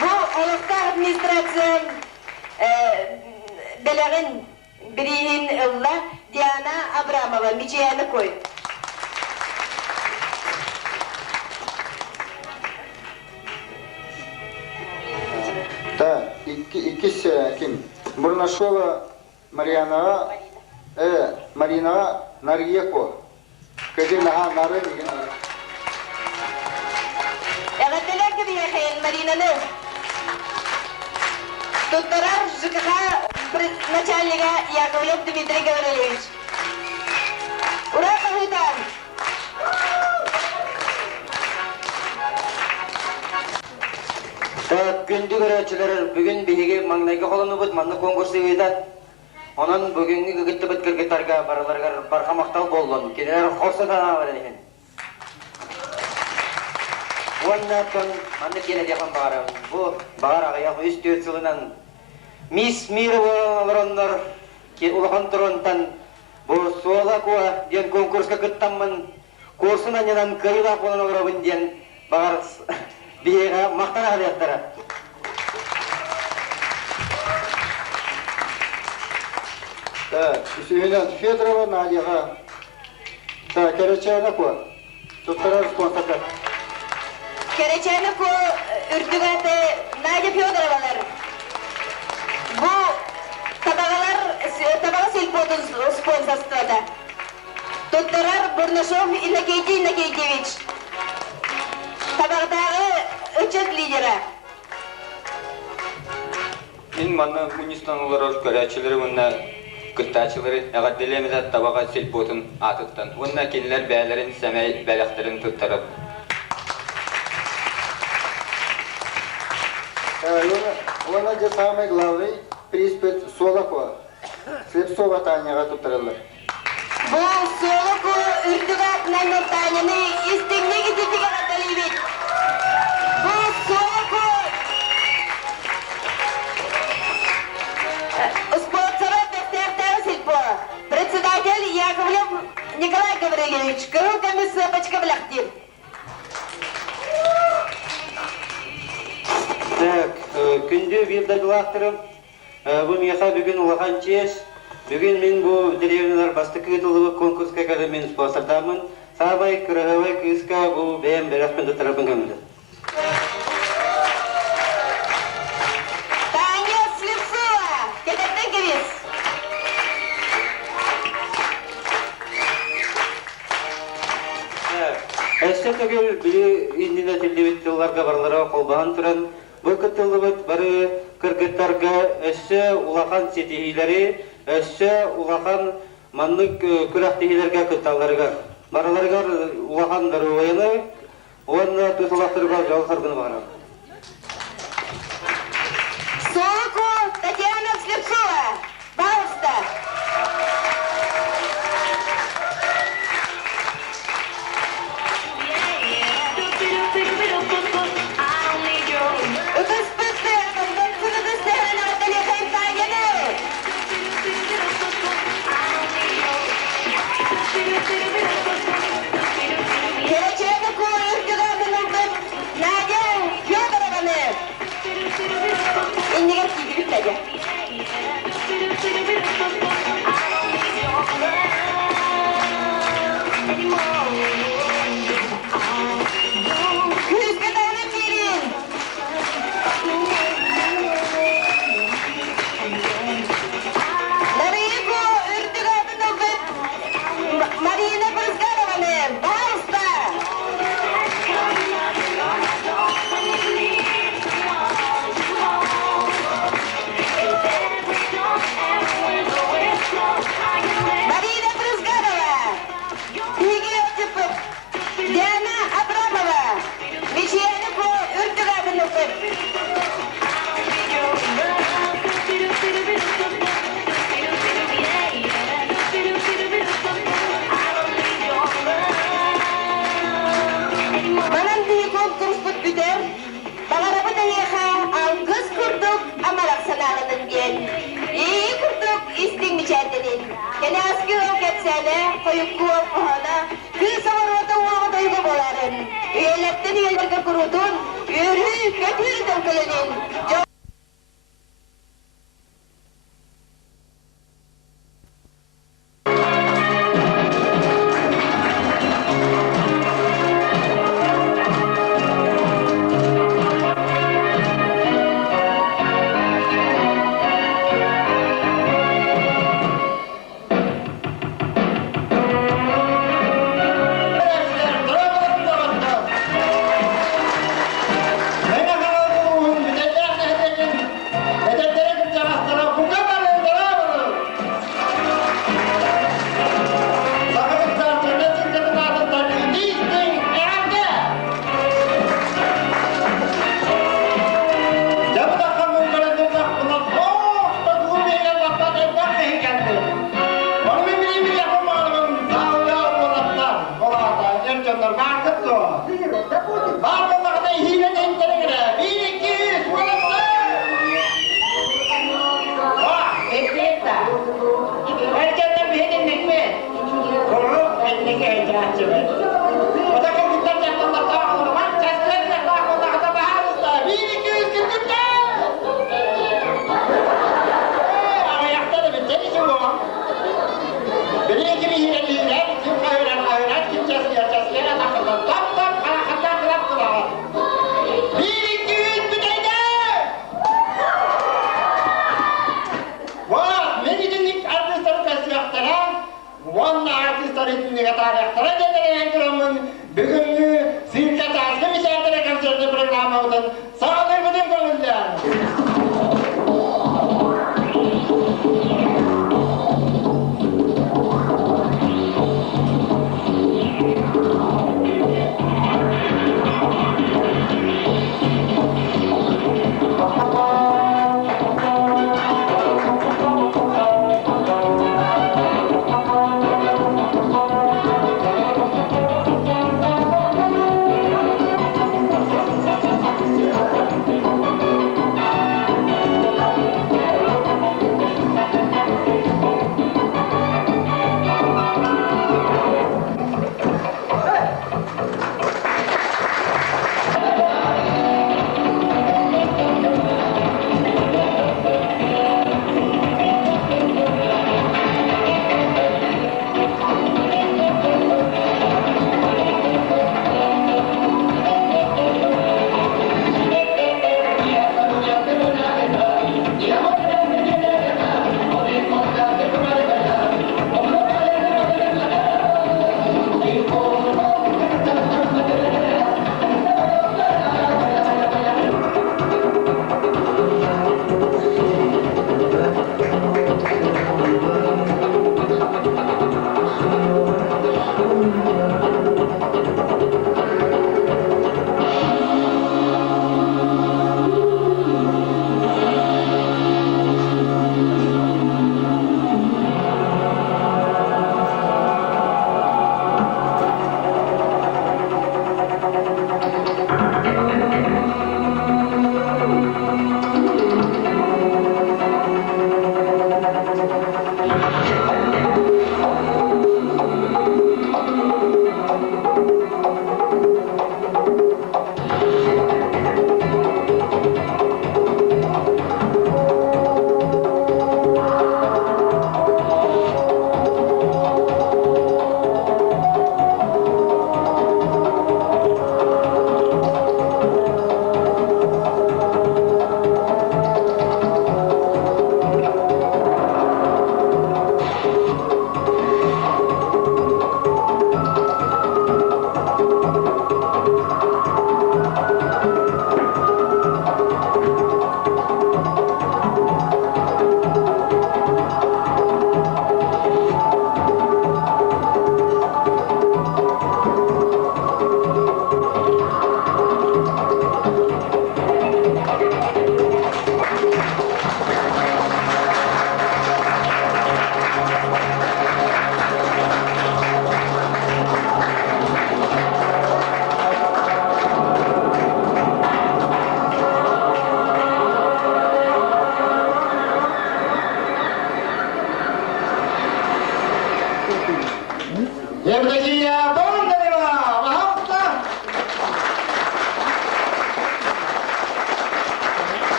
Bu olukta administrasyon Belerin birihin Allah Diana Abramova Miciyana koy. Da ikisi kim? Бурнашова Марьяна, Марина Нарьеко. Кадина Нары деген. Ягателер gibi yakayın Marina'nı. Tutturar ЖКХ начальника Яковлев Дмитрий Гаврилович. Ура, капитан! Күнді көрәтшілер бүгін бейге маңнайға қолыны бұд, маңны конкурсы өйдат. Онын бүгінгі күгітті бұд кіргітарға бараларға барқамақтал болуын. Кенелер қорсадан алар екен. Оннаттан манны кені яқан бағарам. Бұл бағар ағаяқ өсті өтсілінен Мисс Мира боланлар улахан тұрынтан бұл суала куа ден конкурска кыттамын. Курсынан янан кайла боланлар бұн ден бағар бейға мақтан ағаяқтара. Үсүйінен Федорова Надяға. Карачайнако. Туттарар спонсордар. Карачайнако үрдігаты Надя Федоровалар. Bu tabağa selpotun sponsorstrada. Tutturar Burnaşov İnakeyevich. Tabağdağı öçet lideri. Мен маны мунистан олар көрәчілері, онна күттачылары әғадделемізі табаға селпотын атыттан. Онна кенілер бәлерін сәмәй бәліқтірін тұттырып. Она же самый главный приз Солоко. Слепцова Таняға тұттырылыр. Bu soğuk ürtügatından noktanını istinli gidip atalıyım. Bu soğuk спонсора Бехтерского сельпо. Председатель Яковлев Николай Гаврилович. Кругами сапочка в лахтин. Так, күндө бирдадылақтырым. Бу меха бүгін улахан чеш. Бүгін мен бу деревнялар басты кыйтылығы конкурска кады мен спонсордамын. Сабай, кырағавай, кыска бу бәйім бәрәқпенді тарапын көмілді. Таня Слепцова. Кетерден кебес. Әссе түгел білі индина телевизияларға барларға қолбаған тұран. Бұл күттілібіт бары кыргыттарға әссе улахан сетихилері, әссе улахан маннык күрәқтихилерге күтталарға. Бараларға улахан даруайыны, онна тұтылақтырға жал сарғыны бағыра. Солоку Татьяна Слепцова. Пожалуйста. Утыс пытты, бұрсыны дұстарын артылы қайын Келечегі көріртіға мінілдім. Надя Федорованы. Индеген күйдіріп Надя. Күзгі дәуініп берін. Дарыйку үртіға мінілдім. Марина Брызгарованы. Пожалуйста. Марина Брызгарова. Игорь Отипов. Диана Абрамова. Мечьянику үртіға мінілдім. Манан дии конкурс бүтбүтер. Баларабы дайыха алгыз курдук амалак саналынын ген. Ии курдук истиң мичәденин. Кene аски ol кетсәне, койукку ol кухана. Кыз саварвата уағы дойғы боларын. Üyeletten üyelerge kurudun. Yürü kötür dökülünün.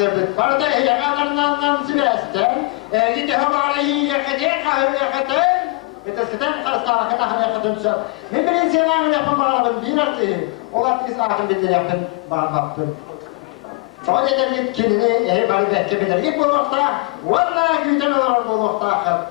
konservet var da yakalarından süresten gitti havayı yakatın Eskiden karşılarken hayatımsa ne bileyim selamını yapın bağladım bir artı olat biz ahım bilir yapın bağlattım. Sonra eder kendini bari beklemeler git bu nokta vallahi güzel olur bu nokta.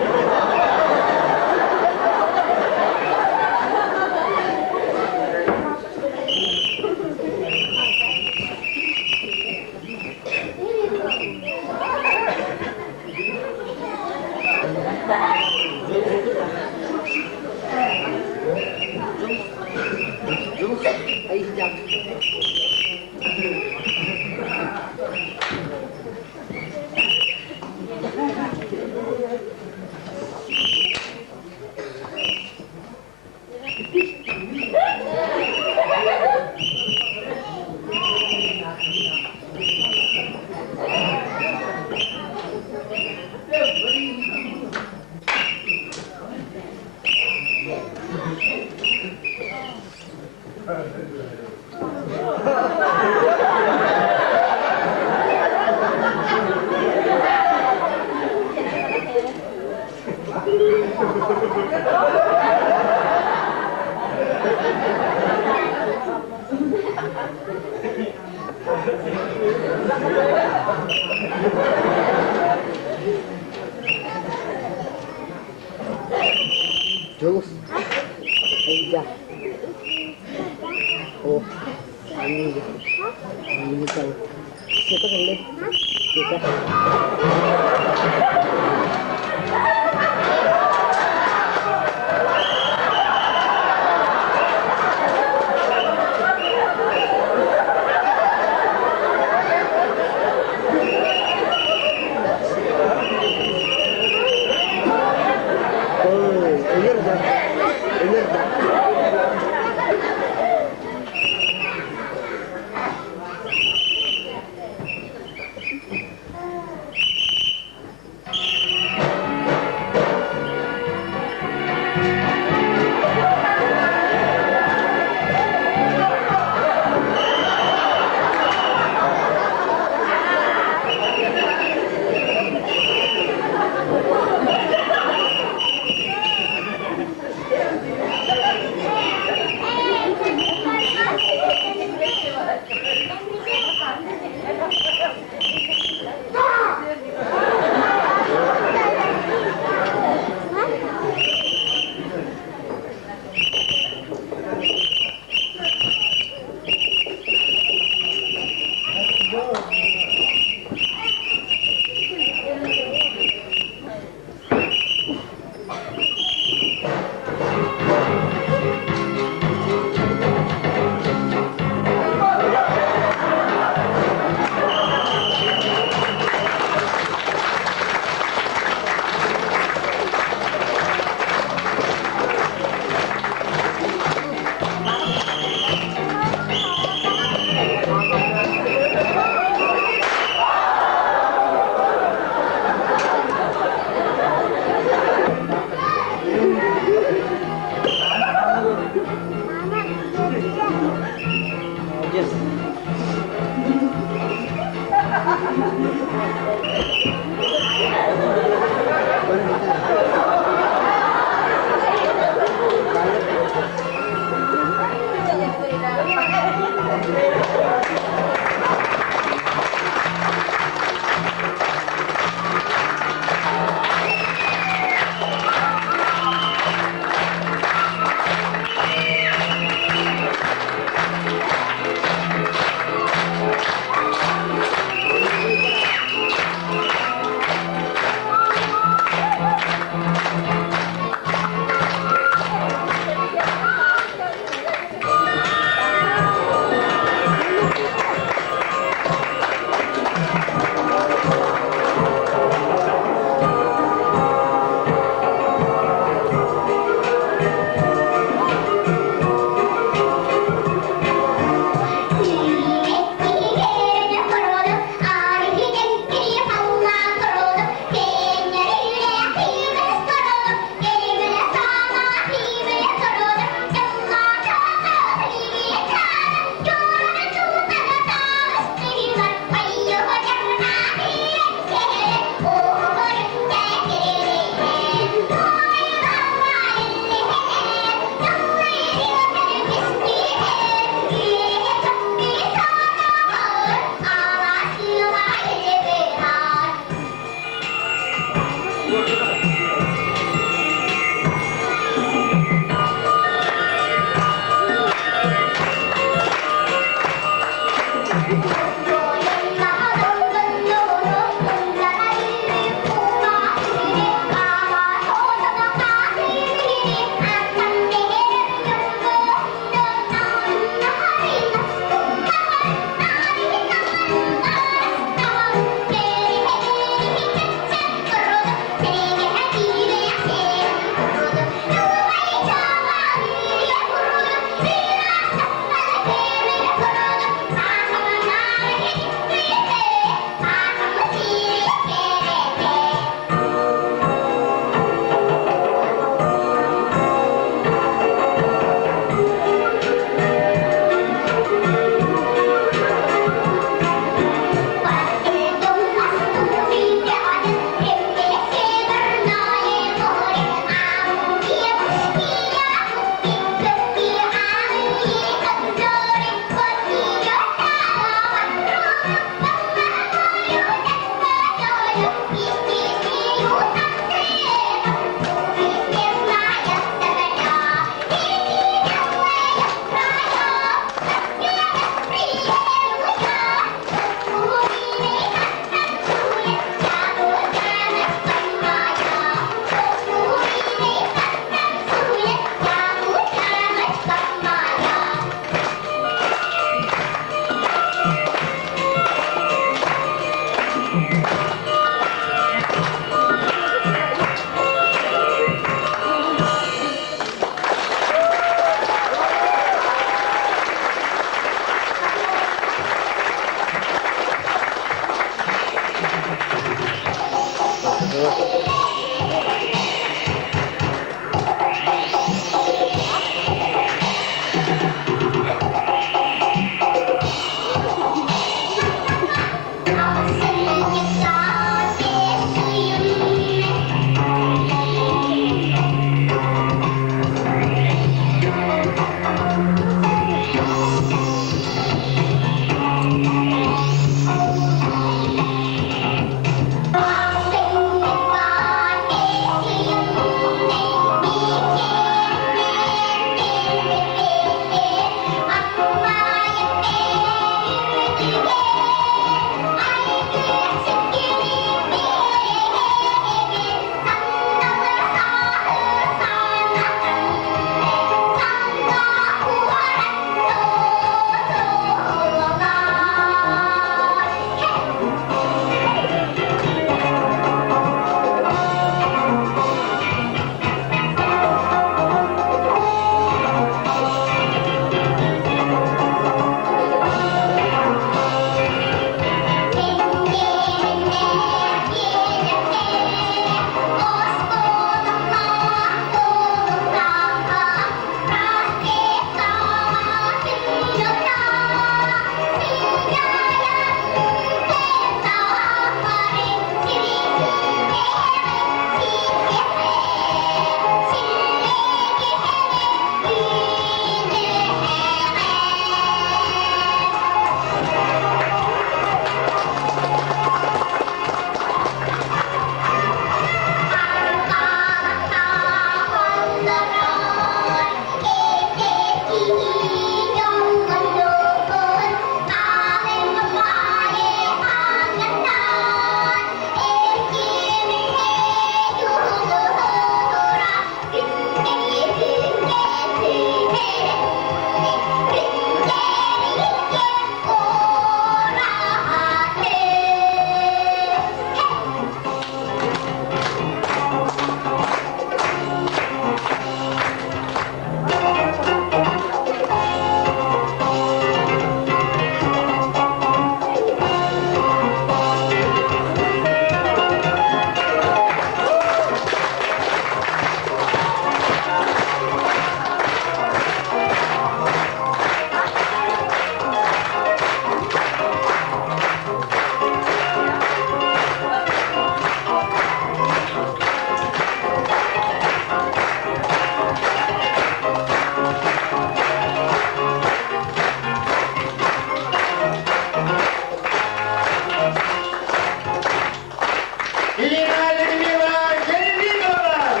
Ирина Людмила Гервинова.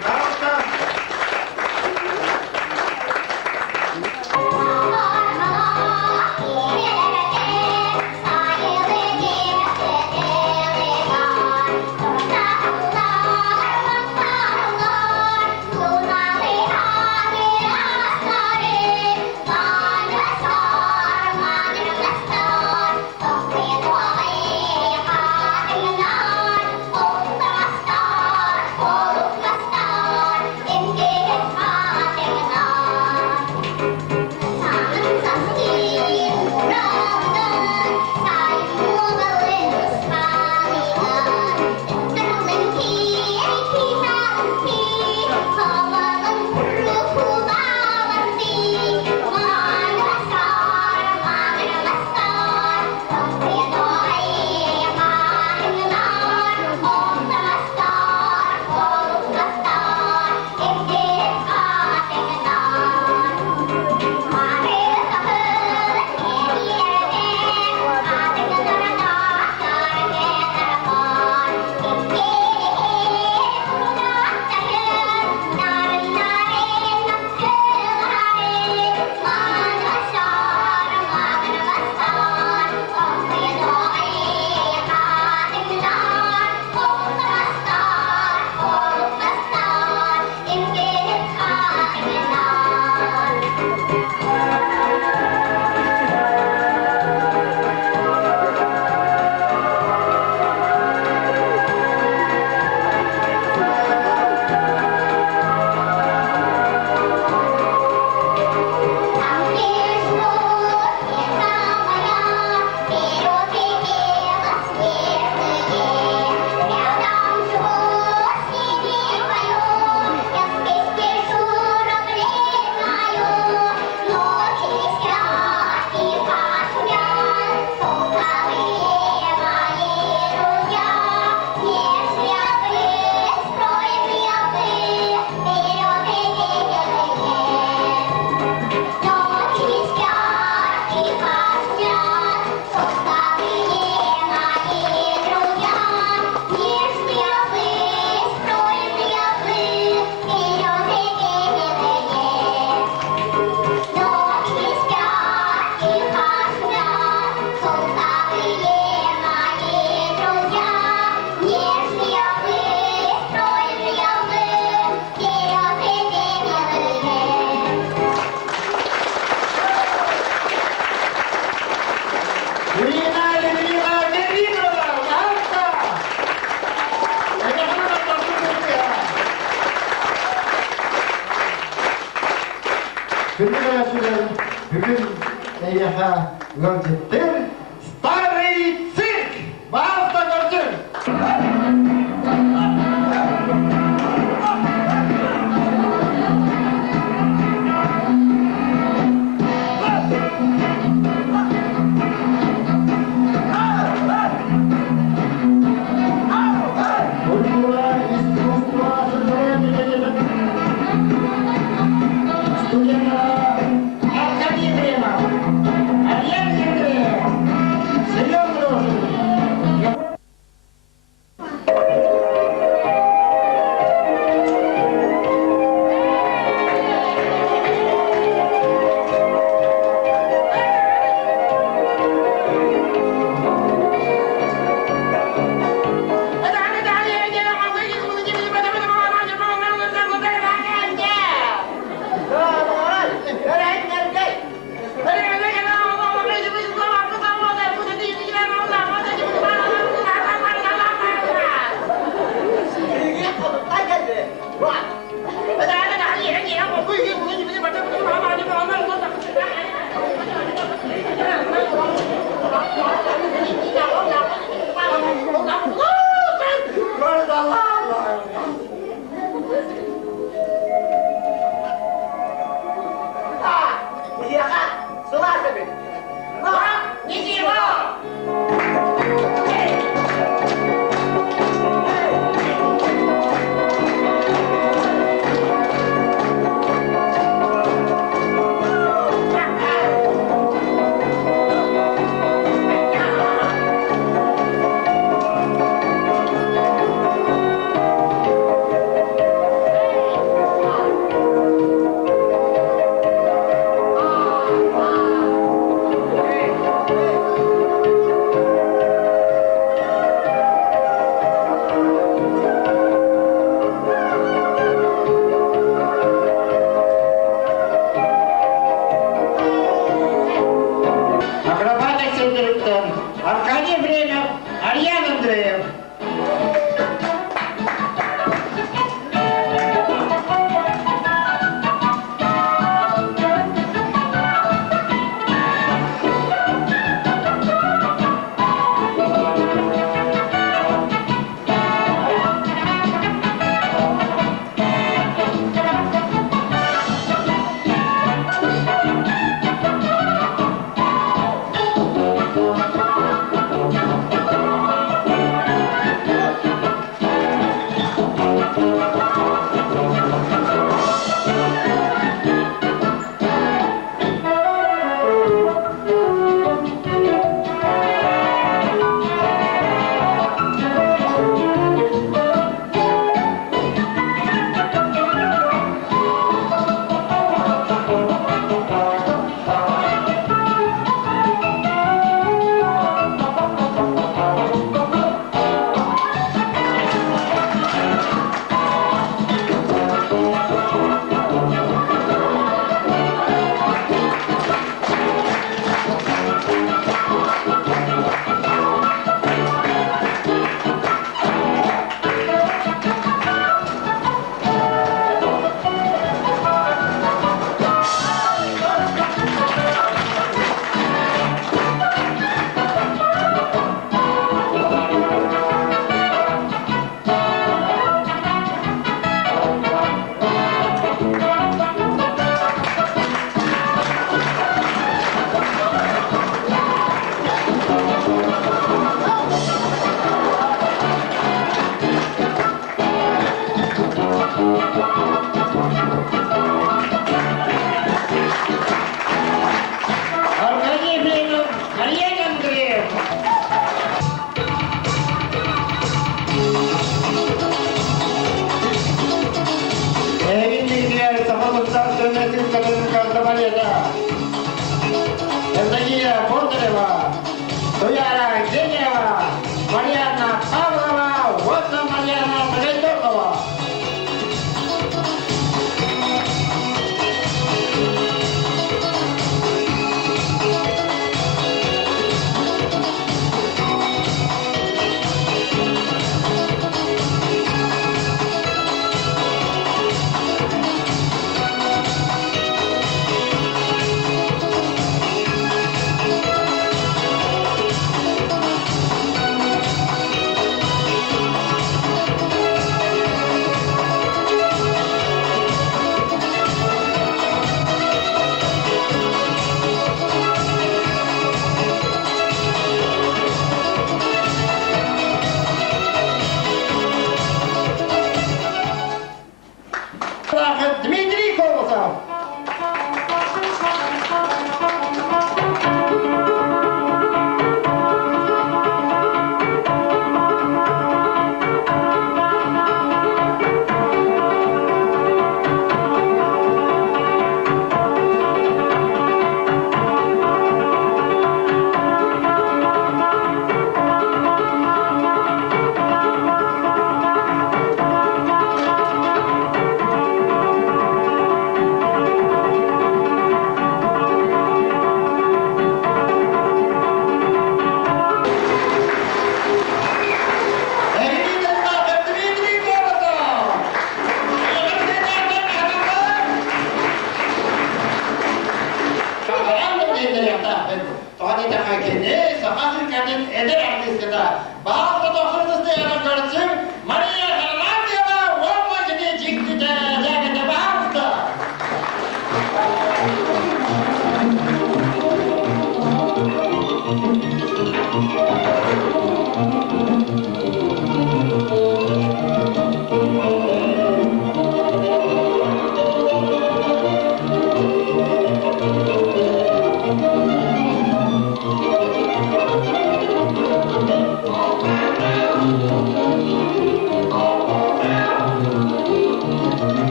Пожалуйста. Bugün Eyyaha Gölcettir Starry Cirk Bağızda gördüm. Студия Академия. Альянс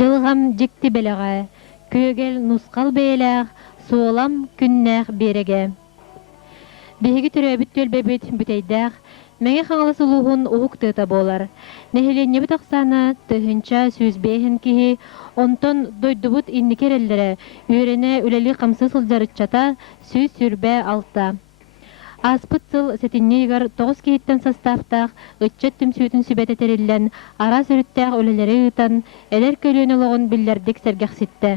Жылғам жекті белеға, көгел нұсқал бейләғ, соолам күннәғ береге. Беги түрәбіт төлбәбіт бүтәйдәғ, мәңе қаңылы сұлуғын оғық тұта болар. Нәхілене бұт ақсаны тұхынча сөз бейхін кихи, онтон дойдубут инникерелдері, үйрене үләлі қамсы сылжарытчата сөз сүрбә алта. Аспыт сыл сәтіннейгар 9 кейттен састафтақ, ұтчат түмсүйтін сүбәт әтеріллән, ара сүріттәғ өлелері ұтан, әлер көліні лоғын білдердік сәргәқсітті.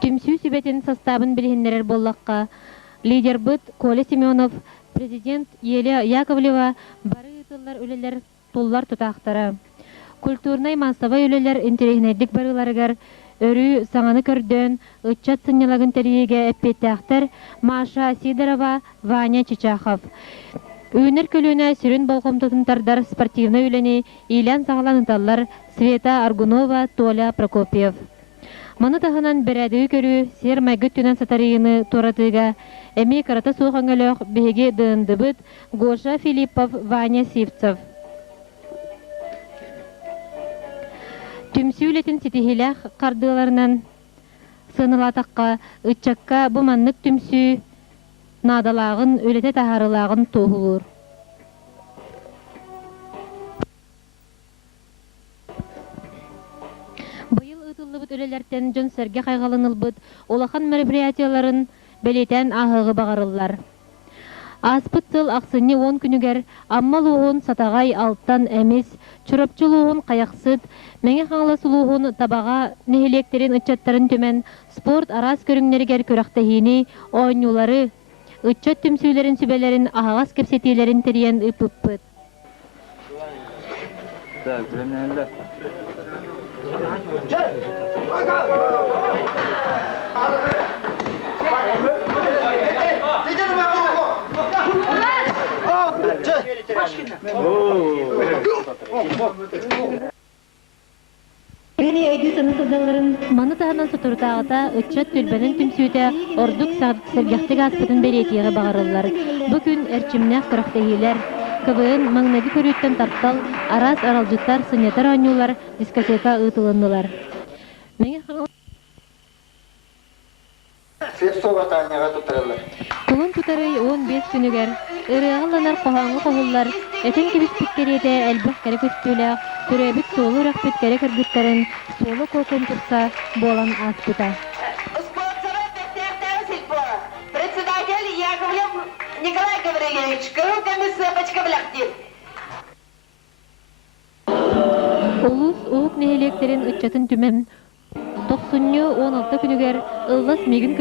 Түмсү сүбәтін састабын білгенлерер боллаққа, лидер бұд Коля Семенов, президент Еля Яковлева бары ұтылар өлелер толлар тұтақтары. Культурнай массовай өлелер интерегнердік барыларығар, өрі саңаны көрден, ұтчат сынелагын тәрейге әппеттәқтір Маша Сидорова, Ваня Чичахов. Үйінер көліне сүрін болғымтытынтардар спортивны өлені Илян сағалан ұталар Света Аргунова, Толя Прокопьев. Мұны тағынан бәрәді көрі сер мәгіт түнен сатарыйыны торатыға әме қарата соғаңылық беге дыңды бұд Гоша Филиппов, Ваня Сивцев. Түмсүйлетін сетихилях қардыларынан сынылатаққа, ұтчаққа бұманнық түмсү надалағын, өлеті тағарылағын тоғылыр. Бұйыл ұтылы бұд өлелерден жон сәрге қайғалыныл бұд, олақан мероприятияларын бәлетен ағығы бағарылар. Аспыт сыл ақсыны 10 күнігер, аммал оғын сатағай алттан әмес, чұрапчылуғын қаяқсыд, мәңе қаңылы сұлуғын табаға нехелектерін ұтчаттарын төмен, спорт арас көріңнергер көрақтахини, ойнулары, ұтчат түмсүйлерін сүбелерін, ағағас кепсетелерін терен ұпыппыд. Beni edisi Маны таһынан сутуртаагыта ыччат түлбәнен түмсүүтэ ордук сәргәхтик аспытын беретиеге бағарылар. Бу күн эрчимнәк кырактагилер, КВН маңнаги көрүттен таптал, арас аралжыттар, сынетар анюлар дискотека ытылыннылар. Кулун тутарый 15 күнүгер, ырыгаланар кохаңы кохуллар, этен кебис питкерете әлбәх кере көстүләк, төрәбит соолу рахбет кере кыргыттарын соолу конкурса болан аспыта. Председатель Яковлев Николай Гаврилович, коробками сапочка блактир. Улус уук нехелектерин ыччатын түмен 90-16 күнүгер ыллас мегин